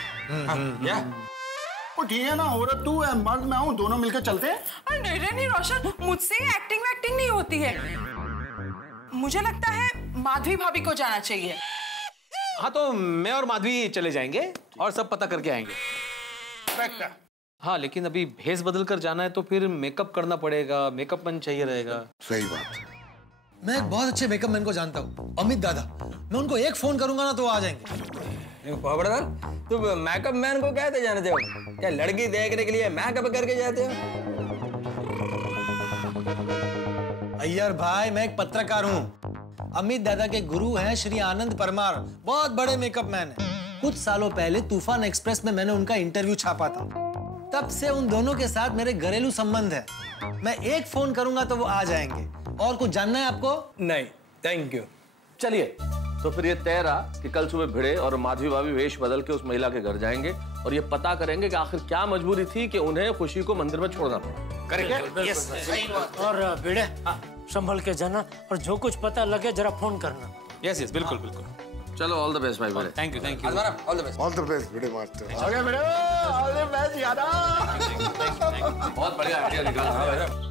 वो ठीक है ना, औरत तू है, मर्द मैं हूँ, दोनों मिलकर चलते हैं। नहीं रोशन, मुझसे एक्टिंग वैक्टिंग नहीं होती है। मुझे लगता है माधवी भाभी को जाना चाहिए। हाँ तो मैं और माधवी चले जाएंगे और सब पता करके आएंगे। हाँ लेकिन अभी भेस बदल कर जाना है तो फिर मेकअप करना पड़ेगा, मेकअप मैन चाहिए रहेगा। सही बात है। मैं एक बहुत अच्छे मेकअप मैन को जानता हूँ, अमित दादा। मैं उनको एक फोन करूंगा ना तो वो आ जाएंगे। खबरदार, तुम मेकअप मैन को कहते जानते हो? क्या लड़की देखने के लिए मेकअप करके जाते हो? अय्यर भाई, मैं एक पत्रकार हूँ। अमित दादा के गुरु हैं श्री आनंद परमार, बहुत बड़े मेकअप मैन हैं। कुछ सालों पहले तूफान एक्सप्रेस में मैंने उनका इंटरव्यू छापा था। तब से उन दोनों के साथ मेरे घरेलू संबंध है। मैं एक फोन करूंगा तो वो आ जाएंगे। और कुछ जानना है आपको? नहीं, थैंक यू। चलिए, तो फिर ये तय रहा कि कल सुबह भिड़े और माधवी भाभी वेश बदल के उस महिला के घर जाएंगे और ये पता करेंगे कि आखिर क्या मजबूरी थी कि उन्हें खुशी को मंदिर में छोड़ना पड़ा। करेक्ट। और भिड़े, संभल के जाना और जो कुछ पता लगे जरा फोन करना। यस यस, बिल्कुल बिल्कुल। चलो, ऑल द बेस्ट भाई Bhide. Thank you thank you. All the best. All the best Bhide master. Okay Bhide, all the best यारा। बहुत बढ़िया आइडिया निकाला।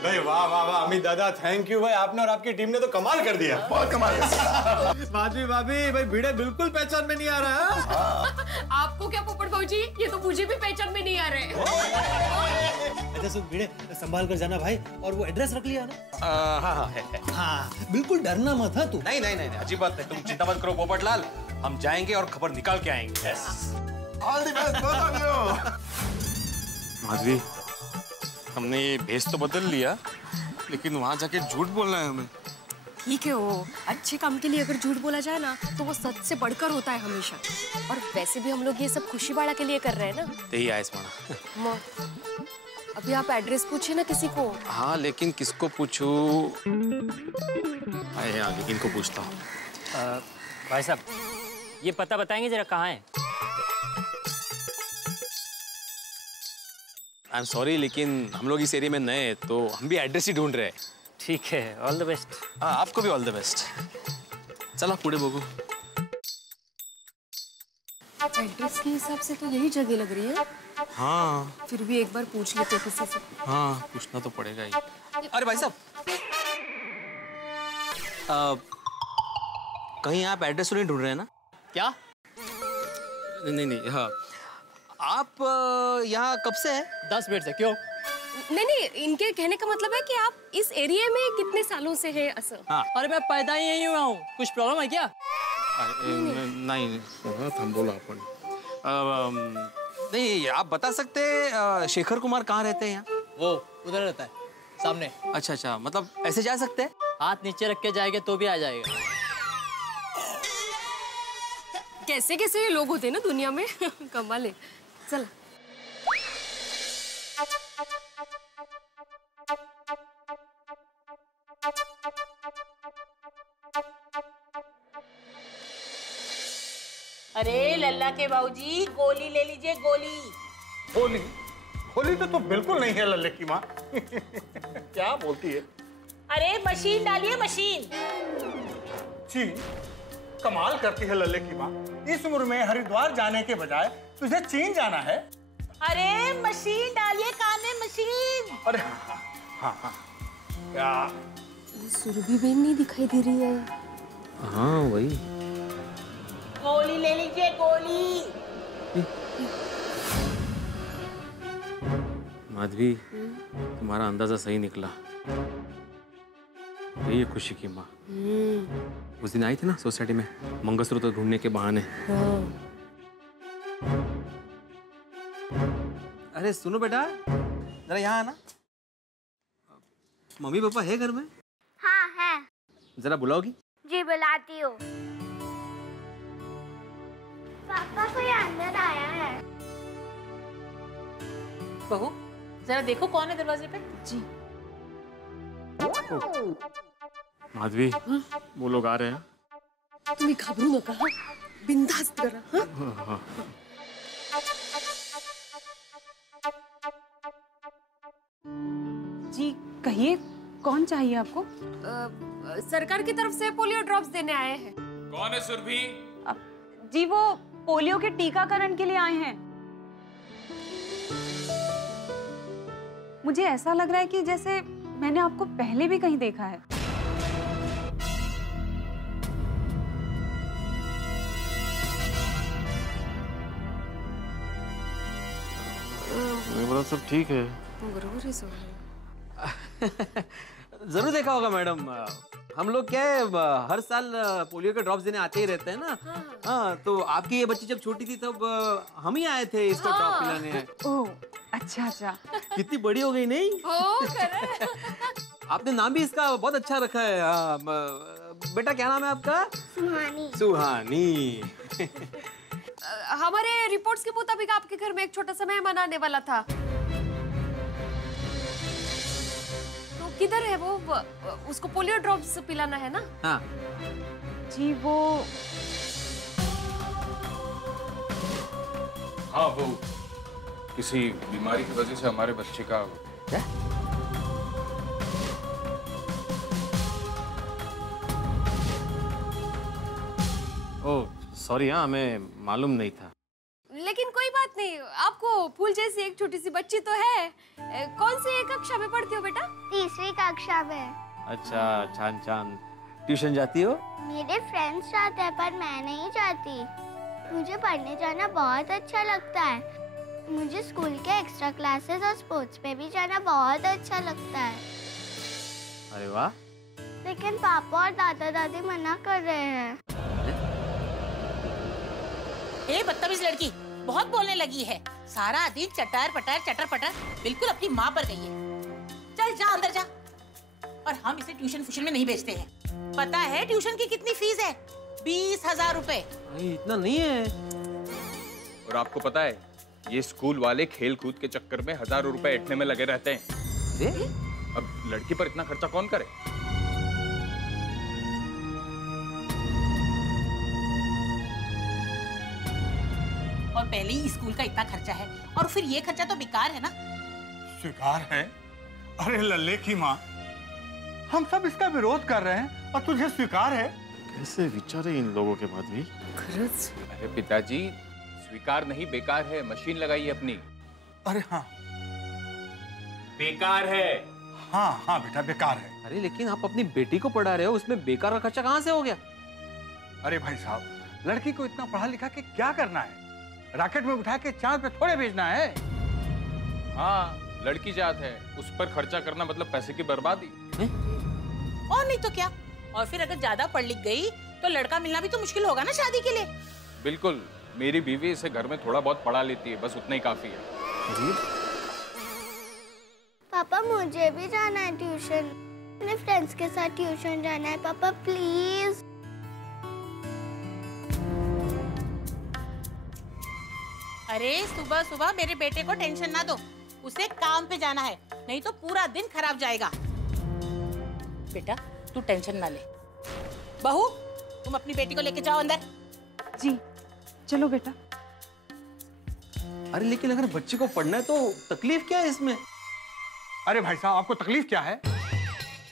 भाई वाह वाह वाह अमित दादा, थैंक यू भाई। आपने और आपकी टीम ने तो कमाल कर दिया। बहुत कमाल है। माधवी भाभी, भाई भिड़े बिल्कुल पहचान में नहीं आ रहा है। आपको क्या पोपट भाजी, ये तो मुझे भी पहचान में नहीं आ रहे। अच्छा सुन भिड़े, संभाल कर जाना भाई। और वो एड्रेस रख लिया ना? हाँ हाँ है। हाँ, बिल्कुल डरना मत है तू। नहीं नहीं नहीं, अजीब बात है, तुम चिंता मत करो पोपटलाल, हम जाएंगे और खबर निकाल के आएंगे। All the best both of you. Madhavi, हमने ये भेस तो बदल लिया, लेकिन वहां जाके झूठ बोलना है हमें। ठीक है, वो अच्छे काम के लिए अगर झूठ बोला जाए ना तो वो सच से बढ़कर होता है हमेशा। और वैसे भी हम लोग ये सब खुशी बाड़ा के लिए कर रहे हैं ना। यही आयस माना। अभी आप एड्रेस पूछिए ना किसी को। हाँ लेकिन किसको पूछूं? आए आगे इनको पूछता हूँ। भाई साहब, ये पता बताएंगे जरा कहाँ है? आई एम सॉरी, लेकिन हम लोग इस एरिया में नए हैं तो हम भी एड्रेस ही ढूंढ रहे हैं। ठीक है, ऑल द बेस्ट। हाँ, आपको भी ऑल द बेस्ट। चलो पुढे बघू। एड्रेस के हिसाब से तो यही जगह लग रही है। हाँ फिर भी एक बार पूछ लेते हैं किसी से। हाँ, पूछना तो पड़ेगा ही। अरे भाई साहब, कहीं आप एड्रेस तो नहीं ढूंढ रहे हैं ना? क्या? नहीं नहीं, हाँ आप यहाँ कब से हैं? 10 मिनट से। क्यों? नहीं नहीं, इनके कहने का मतलब है कि आप इस एरिया में कितने सालों से हैं असल? हाँ। अरे मैं पैदा ही यहीं हुआ हूँ। कुछ प्रॉब्लम है क्या? नहीं, थांबवलं आपण। नहीं, आप बता सकते हैं शेखर कुमार कहाँ रहते हैं यहाँ? वो उधर रहता है, सामने। अच्छा अच्छा, मतलब ऐसे जा सकते हैं? हाथ नीचे रख के जाएंगे तो भी आ जाएगा। कैसे कैसे लोग होते हैं ना दुनिया में। कमाल है। चल। अरे लल्ला के बाबूजी, गोली ले लीजिए, गोली। गोली? खोली तो बिल्कुल नहीं है लल्ले की माँ। क्या बोलती है? अरे मशीन डालिए, मशीन। जी, कमाल करती है लल्ले की माँ। इस उम्र में हरिद्वार जाने के बजाय तुझे चीन जाना है। अरे मशीन डालिए, कान में मशीन। अरे हाँ। क्या सुरभि बहन नहीं दिखाई दे रही है। हाँ वही। गोली ले लीजिए, गोली। माधवी, तुम्हारा अंदाजा सही निकला। ये खुशी की माँ उस दिन आई थी ना सोसाइटी में मंगलसूत्र ढूंढने के बहाने। अरे सुनो बेटा, जरा यहाँ आना। मम्मी पापा है घर में? हाँ है। जरा बुलाओगी? जी बुलाती हूँ। पापा कोई अंदर आया है। बहू जरा देखो कौन है दरवाजे पे। जी। माधवी, वो लोग आ रहे हैं। तुम्हें घबरू न कहा, बिंदास्त करा। हाँ? जी कहिए, कौन चाहिए आपको? सरकार की तरफ से पोलियो ड्रॉप्स देने आए हैं। कौन है सुरभि? जी वो पोलियो के टीकाकरण के लिए आए हैं। मुझे ऐसा लग रहा है कि जैसे मैंने आपको पहले भी कहीं देखा है। मेरा सब ठीक है। जरूर देखा होगा मैडम। हम लोग क्या है हर साल पोलियो के ड्रॉप्स देने आते ही रहते हैं ना। हाँ तो आपकी ये बच्ची जब छोटी थी तब हम ही आए थे इसको ड्रॉप पिलाने। ओह अच्छा अच्छा। कितनी बड़ी हो गई नहीं? आपने नाम भी इसका बहुत अच्छा रखा है। बेटा क्या नाम है आपका? सुहानी। सुहानी। हमारे रिपोर्ट्स के मुताबिक आपके घर में एक छोटा सा मेहमान आने वाला था। तो किधर है वो? उसको पोलियो ड्रॉप्स पिलाना है ना? हाँ। जी वो हाँ वो किसी बीमारी की वजह से हमारे बच्चे का क्या? ओह सॉरी, हाँ हमें मालूम नहीं था। लेकिन कोई बात नहीं, आपको फूल जैसी एक छोटी सी बच्ची तो है। कौन सी कक्षा में पढ़ती हो बेटा? तीसरी कक्षा में। अच्छा छान छान। ट्यूशन जाती हो? मेरे फ्रेंड्स जाते हैं पर मैं नहीं जाती। मुझे पढ़ने जाना बहुत अच्छा लगता है। मुझे स्कूल के एक्स्ट्रा क्लासेस और स्पोर्ट्स पे भी जाना बहुत अच्छा लगता है। अरे वाह। लेकिन पापा और दादा दादी मना कर रहे हैं। ए बदतमीज लड़की, बहुत बोलने लगी है। सारा दिन चटर पटर बिल्कुल अपनी माँ पर गई है। चल जा अंदर जा। और हम इसे ट्यूशन फूशन में नहीं भेजते हैं। पता है ट्यूशन की कितनी फीस है? 20,000 रुपए। इतना नहीं है। और आपको पता है ये स्कूल वाले खेल कूद के चक्कर में हजारों रुपए ऐंठने में लगे रहते हैं। अब लड़की पर इतना खर्चा कौन करे? और पहले ही स्कूल का इतना खर्चा है और फिर ये खर्चा तो बेकार है ना। स्वीकार है? अरे लल्ले की माँ, हम सब इसका विरोध कर रहे हैं और तुझे स्वीकार है? कैसे विचार है इन लोगों के बाद भी? अरे पिताजी, स्वीकार नहीं बेकार है। मशीन लगाइए अपनी। अरे हाँ बेकार है। हाँ हाँ बेटा बेकार है। अरे लेकिन आप अपनी बेटी को पढ़ा रहे हो, उसमें बेकार का खर्चा कहाँ से हो गया? अरे भाई साहब, लड़की को इतना पढ़ा लिखा के क्या करना है? रॉकेट में उठा के चांद पे थोड़े भेजना है। हाँ लड़की जात है, उस पर खर्चा करना मतलब पैसे की बर्बादी। और नहीं तो क्या। और फिर अगर ज्यादा पढ़ लिख गई तो लड़का मिलना भी तो मुश्किल होगा ना शादी के लिए। बिल्कुल, मेरी बीवी इसे घर में थोड़ा बहुत पढ़ा लेती है, बस उतना ही काफी है। पापा मुझे भी जाना है ट्यूशन। अपने फ्रेंड्स के साथ ट्यूशन जाना है पापा प्लीज। अरे सुबह सुबह मेरे बेटे को टेंशन ना दो। उसे काम पे जाना है, नहीं तो पूरा दिन खराब जाएगा। बेटा तू टेंशन ना ले। बहू तुम अपनी बेटी को लेके जाओ अंदर। जी चलो बेटा। अरे लेकिन अगर बच्चे को पढ़ना है तो तकलीफ क्या है इसमें? अरे भाई साहब, आपको तकलीफ क्या है?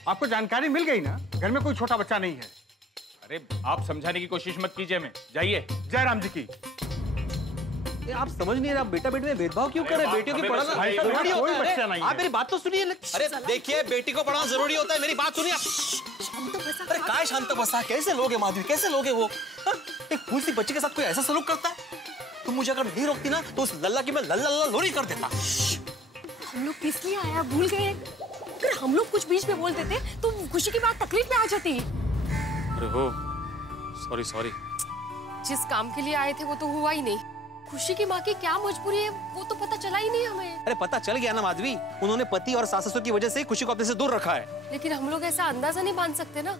आपको जानकारी मिल गई ना, घर में कोई छोटा बच्चा नहीं है। अरे आप समझाने की कोशिश मत कीजिए, हमें जाइए। जय राम जी की। आप समझ नहीं रहे, आप बेटा बेटी में भेदभाव क्यों कर रहे हैं? बेटियों की पढ़ाना जरूरी होता है। आप मेरी बात तो सुनिए। अरे देखिए, बेटी को पढ़ाना जरूरी होता है, मेरी बात सुनिए। अरे काय शांत बसा, कैसे लोग हैं माधवी, कैसे लोग हैं वो? एक फूल सी बच्चे के साथ कोई ऐसा सलूक करता है? तुम मुझे अगर नहीं रोकती ना तो उस लल्ला की मैं लल्ला लल्ला लोरी कर देता। हम लोग किस लिए आया भूल गए? अगर हम लोग कुछ बीच में बोल देते तो खुशी की बात तकलीफ में आ जाती। अरे हो, सॉरी सॉरी। जिस काम के लिए आए थे वो तो हुआ ही नहीं। खुशी की माँ की क्या मजबूरी है वो तो पता चला ही नहीं हमें। अरे पता चल गया ना माधवी, उन्होंने पति और सास ससुर की वजह से खुशी को अपने से दूर रखा है। लेकिन हम लोग ऐसा अंदाजा नहीं बांध सकते ना,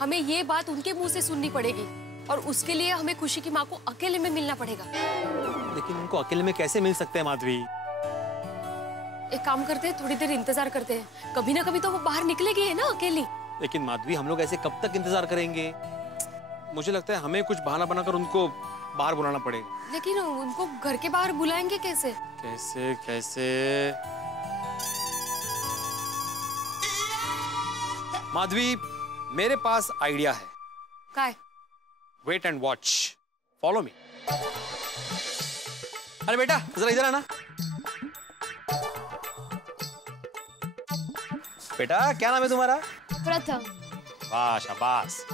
हमें ये बात उनके मुंह से सुननी पड़ेगी और उसके लिए हमें खुशी की माँ को अकेले में मिलना पड़ेगा। लेकिन उनको अकेले में कैसे मिल सकते हैं माधवी? एक काम करते हैं, थोड़ी देर इंतजार करते हैं, कभी ना कभी तो वो बाहर निकलेगी है ना अकेली। लेकिन माधवी, हम लोग ऐसे कब तक इंतजार करेंगे? मुझे लगता है हमें कुछ बहाना बनाकर उनको बाहर बुलाना पड़ेगा। लेकिन उनको घर के बाहर बुलाएंगे कैसे? कैसे कैसे? माधवी, मेरे पास आइडिया है। काय? Wait and watch, follow me. अरे बेटा जरा इधर आना। बेटा क्या नाम है तुम्हारा? प्रथम। वाह शाबाश।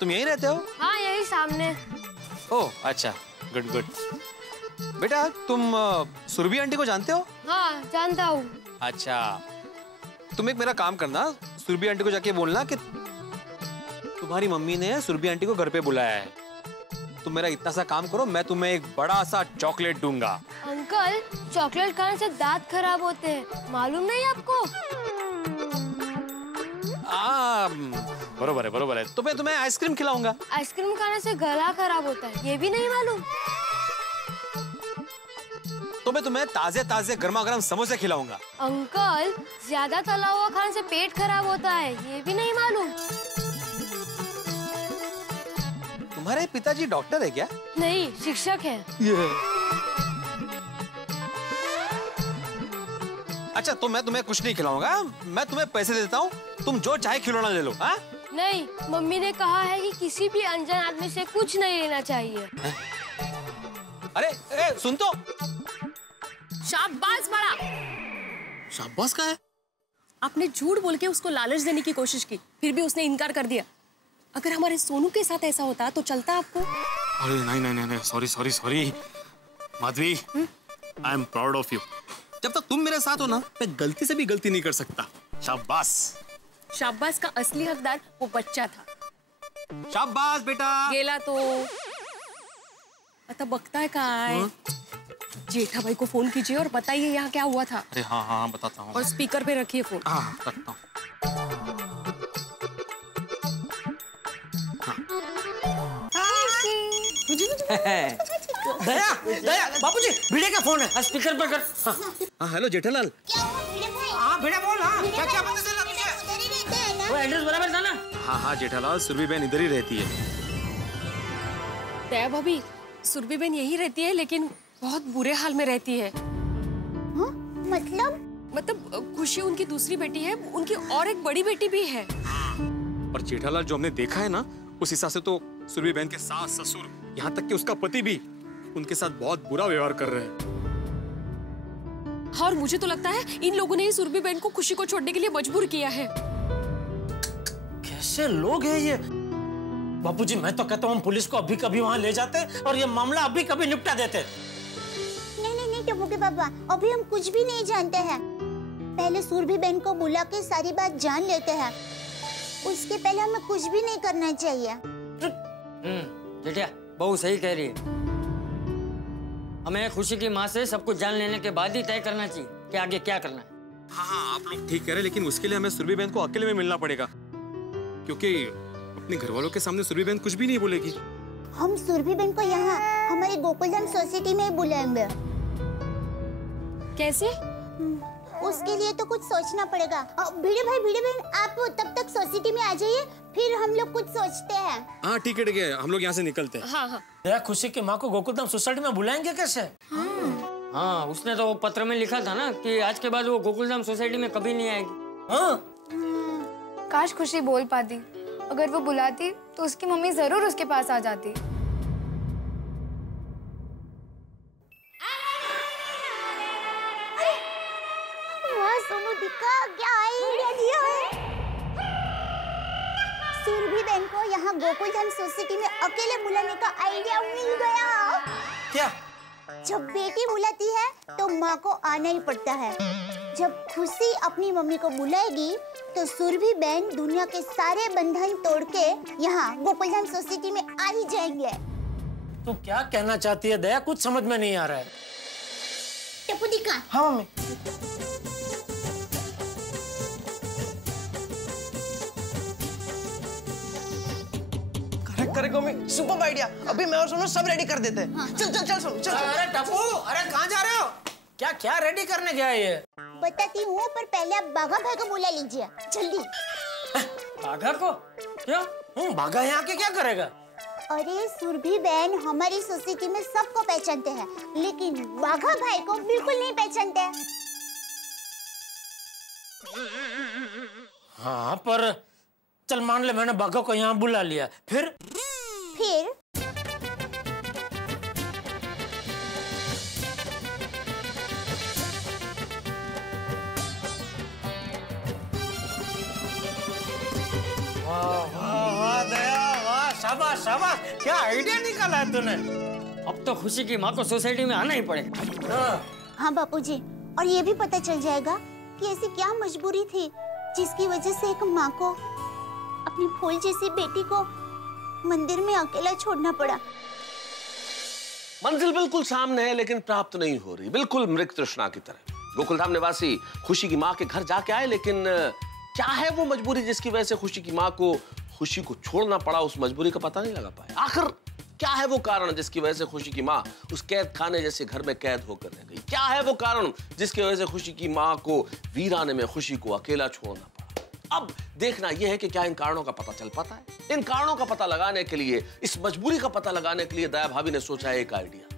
तुम यहीं रहते हो? हाँ यही सामने। ओह अच्छा, गुड गुड। बेटा तुम सुरभि आंटी को जानते हो? हाँ जानता हूँ। अच्छा, तुम एक मेरा काम करना, सुरभि आंटी को जाके बोलना कि तुम्हारी मम्मी ने सुरभि आंटी को घर पे बुलाया है। तुम मेरा इतना सा काम करो, मैं तुम्हें एक बड़ा सा चॉकलेट दूंगा। अंकल, चॉकलेट खाने से दांत खराब होते हैं, मालूम नहीं आपको? बरोबर है। तो मैं तुम्हें आइसक्रीम खिलाऊंगा। आइसक्रीम खाने से गला खराब होता है, ये भी नहीं मालूम? तो मैं तुम्हें ताजे ताजे गर्मा गर्म समोसे खिलाऊंगा। अंकल, ज्यादा तला हुआ खाने से पेट खराब होता है, ये भी नहीं मालूम? तुम्हारे पिताजी डॉक्टर है क्या? नहीं, शिक्षक है। अच्छा, तो मैं तुम्हें कुछ नहीं खिलाऊंगा, मैं तुम्हें पैसे देता हूँ, तुम जो चाहे खिलौना ले लो। हाँ? नहीं, मम्मी ने कहा है कि किसी भी अनजान आदमी से कुछ नहीं लेना चाहिए। अरे सुन तो। शाबाश बड़ा। शाबाश का है? आपने झूठ बोल के उसको लालच देने की कोशिश की, फिर भी उसने इनकार कर दिया। अगर हमारे सोनू के साथ ऐसा होता तो चलता आपको? अरे नहीं, sorry Madhavi, I am proud of you. जब तक तुम मेरे साथ हो ना, मैं गलती से भी गलती नहीं कर सकता। शाबाश। शाबाश का असली हकदार वो बच्चा था। शाबाश बेटा। गेला तो आता बघताय काय? जेठा भाई को फोन कीजिए और बताइए यहाँ क्या हुआ था। अरे हाँ बताता हूँ। और स्पीकर पे रखिए फोन। हाँ करता हूँ। दया बापूजी, भिड़े का फोन है, स्पीकर पर कर। हाँ हेलो जेठालाल। हाँ भिड़ा बोल। हाँ क्या पता चला तुझे? वो एड्रेस बराबर था ना? हाँ जेठालाल, सुरभि बहन इधर ही रहती है। दया भाभी, सुरभि बहन यही रहती है लेकिन बहुत बुरे हाल में रहती है। मतलब खुशी उनकी दूसरी बेटी है, उनकी और एक बड़ी बेटी भी है। और जेठालाल, जो हमने देखा है ना, उस हिसाब से तो सुरभि बहन के सास ससुर, यहाँ तक कि उसका पति भी उनके साथ बहुत बुरा व्यवहार कर रहे हैं। और मुझे तो लगता है इन लोगों ने ही सुरभि बहन को खुशी को छोड़ने के लिए मजबूर किया है। कैसे लोग हैं ये? बापूजी, मैं तो कहता हूँ हम पुलिस को अभी कभी वहाँ ले जाते और ये मामला अभी कभी निपटा देते। नहीं टप्पू के पापा, अभी हम कुछ भी नहीं जानते हैं। पहले सुरभि बहन को बुला के सारी बात जान लेते हैं, उसके पहले हमें कुछ भी नहीं करना चाहिए। जेठिया बहू सही कह रही है, हमें खुशी की माँ से सब कुछ जान लेने के बाद ही तय करना चाहिए कि आगे क्या करना है। हाँ आप लोग ठीक कह रहे हैं, लेकिन उसके लिए हमें सुरभि बहन को अकेले में मिलना पड़ेगा, क्योंकि अपने घर वालों के सामने सुरभि बहन कुछ भी नहीं बोलेगी। हम सुरभि बहन को यहाँ हमारे गोकुलधाम सोसाइटी में बुलाएंगे। कैसे? उसके लिए तो कुछ सोचना पड़ेगा। भिड़े बहन, आप तब तक सोसाइटी में आ जाइए, फिर हम लोग कुछ सोचते हैं। हाँ ठीक है, हम लोग यहाँ से निकलते हैं। हाँ। खुशी की माँ को गोकुलधाम सोसाइटी में बुलाएंगे कैसे? हाँ। हाँ, उसने तो पत्र में लिखा था ना कि आज के बाद वो गोकुलधाम सोसाइटी में कभी नहीं आएगी। हाँ। काश खुशी बोल पाती। अगर वो बुलाती तो उसकी मम्मी जरूर उसके पास आ जाती। वाह सोनू दिक्का, क्या आइडिया दिया है। सुरभि बहन को यहाँ गोकुलधाम सोसाइटी में अकेले बुलाने का आइडिया मिल गया। क्या? जब बेटी बुलाती है तो माँ को आना ही पड़ता है। जब खुशी अपनी मम्मी को बुलाएगी तो सुरभि बहन दुनिया के सारे बंधन तोड़ के यहाँ गोकुलधाम सोसाइटी में आ ही जाएंगे। तो क्या कहना चाहती है दया? कुछ समझ में नहीं आ रहा है। टप्पू दिखा। हाँ mummy. Correct mummy, super idea. अभी मैं और सोनू सब रेडी कर देते हैं। हाँ। चल चल चल सोनू चल। अरे टप्पू, अरे कहाँ जा रहे हो? क्या क्या रेडी करने गया ये? बताती हूँ, पर पहले आप बाघा भाई को बुला लीजिए जल्दी। बाघा को? क्यों? बाघा यहाँ के क्या करेगा? अरे सुरभि बहन हमारी सोसाइटी में सबको पहचानते हैं, लेकिन बाघा भाई को बिल्कुल नहीं पहचानते। हाँ, पर चल मान ले मैंने बाघा को यहाँ बुला लिया, फिर वाह दया, वाह शाबाश शाबाश, क्या आइडिया निकाला है तूने। अब तो खुशी की माँ को सोसाइटी में आना ही पड़ेगा। हाँ बापूजी, और ये भी पता चल जाएगा कि ऐसी क्या मजबूरी थी जिसकी वजह से एक माँ को अपनी फूल जैसी बेटी को मंदिर में अकेला छोड़ना पड़ा। मंजिल बिल्कुल सामने है लेकिन प्राप्त नहीं हो रही, बिल्कुल मृग तृष्णा की तरह। गोकुलधाम निवासी खुशी की माँ के घर जाके आए, लेकिन क्या है वो मजबूरी जिसकी वजह से खुशी की माँ को खुशी को छोड़ना पड़ा? उस मजबूरी का पता नहीं लगा पाए। आखिर क्या है वो कारण जिसकी वजह से खुशी की माँ उस कैद खाने जैसे घर में कैद होकर रह गई? क्या है वो कारण जिसकी वजह से खुशी की माँ को वीराने में खुशी को अकेला छोड़ना पड़ा? अब देखना यह है कि क्या इन कारणों का पता चल पाता है। इन कारणों का पता लगाने के लिए, इस मजबूरी का पता लगाने के लिए दया भाभी ने सोचा है एक आइडिया।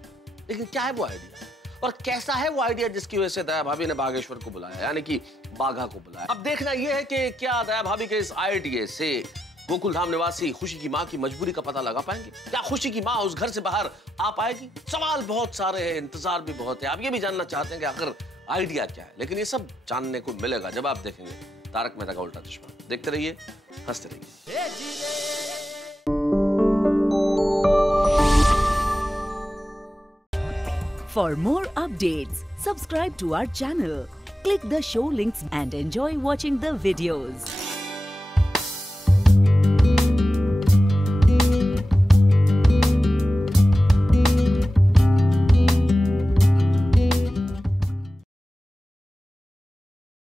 लेकिन क्या है वो आइडिया और कैसा है वो आइडिया जिसकी वजह से दया भाभी ने बागेश्वर को बुलाया, यानी कि बाघा को बुलाया? अब देखना यह है कि क्या दया भाभी के इस आइडिया से गोकुलधाम निवासी खुशी की माँ की मजबूरी का पता लगा पाएंगे? क्या खुशी की माँ उस घर से बाहर आ पाएगी? सवाल बहुत सारे हैं, इंतजार भी बहुत है। आप ये भी जानना चाहते हैं कि आखिर आइडिया क्या है, लेकिन ये सब जानने को मिलेगा जब आप देखेंगे तारक मेहता का उल्टा चश्मा। देखते रहिए, हंसते रहिए। For more updates, subscribe to our channel, click the show links and enjoy watching the videos.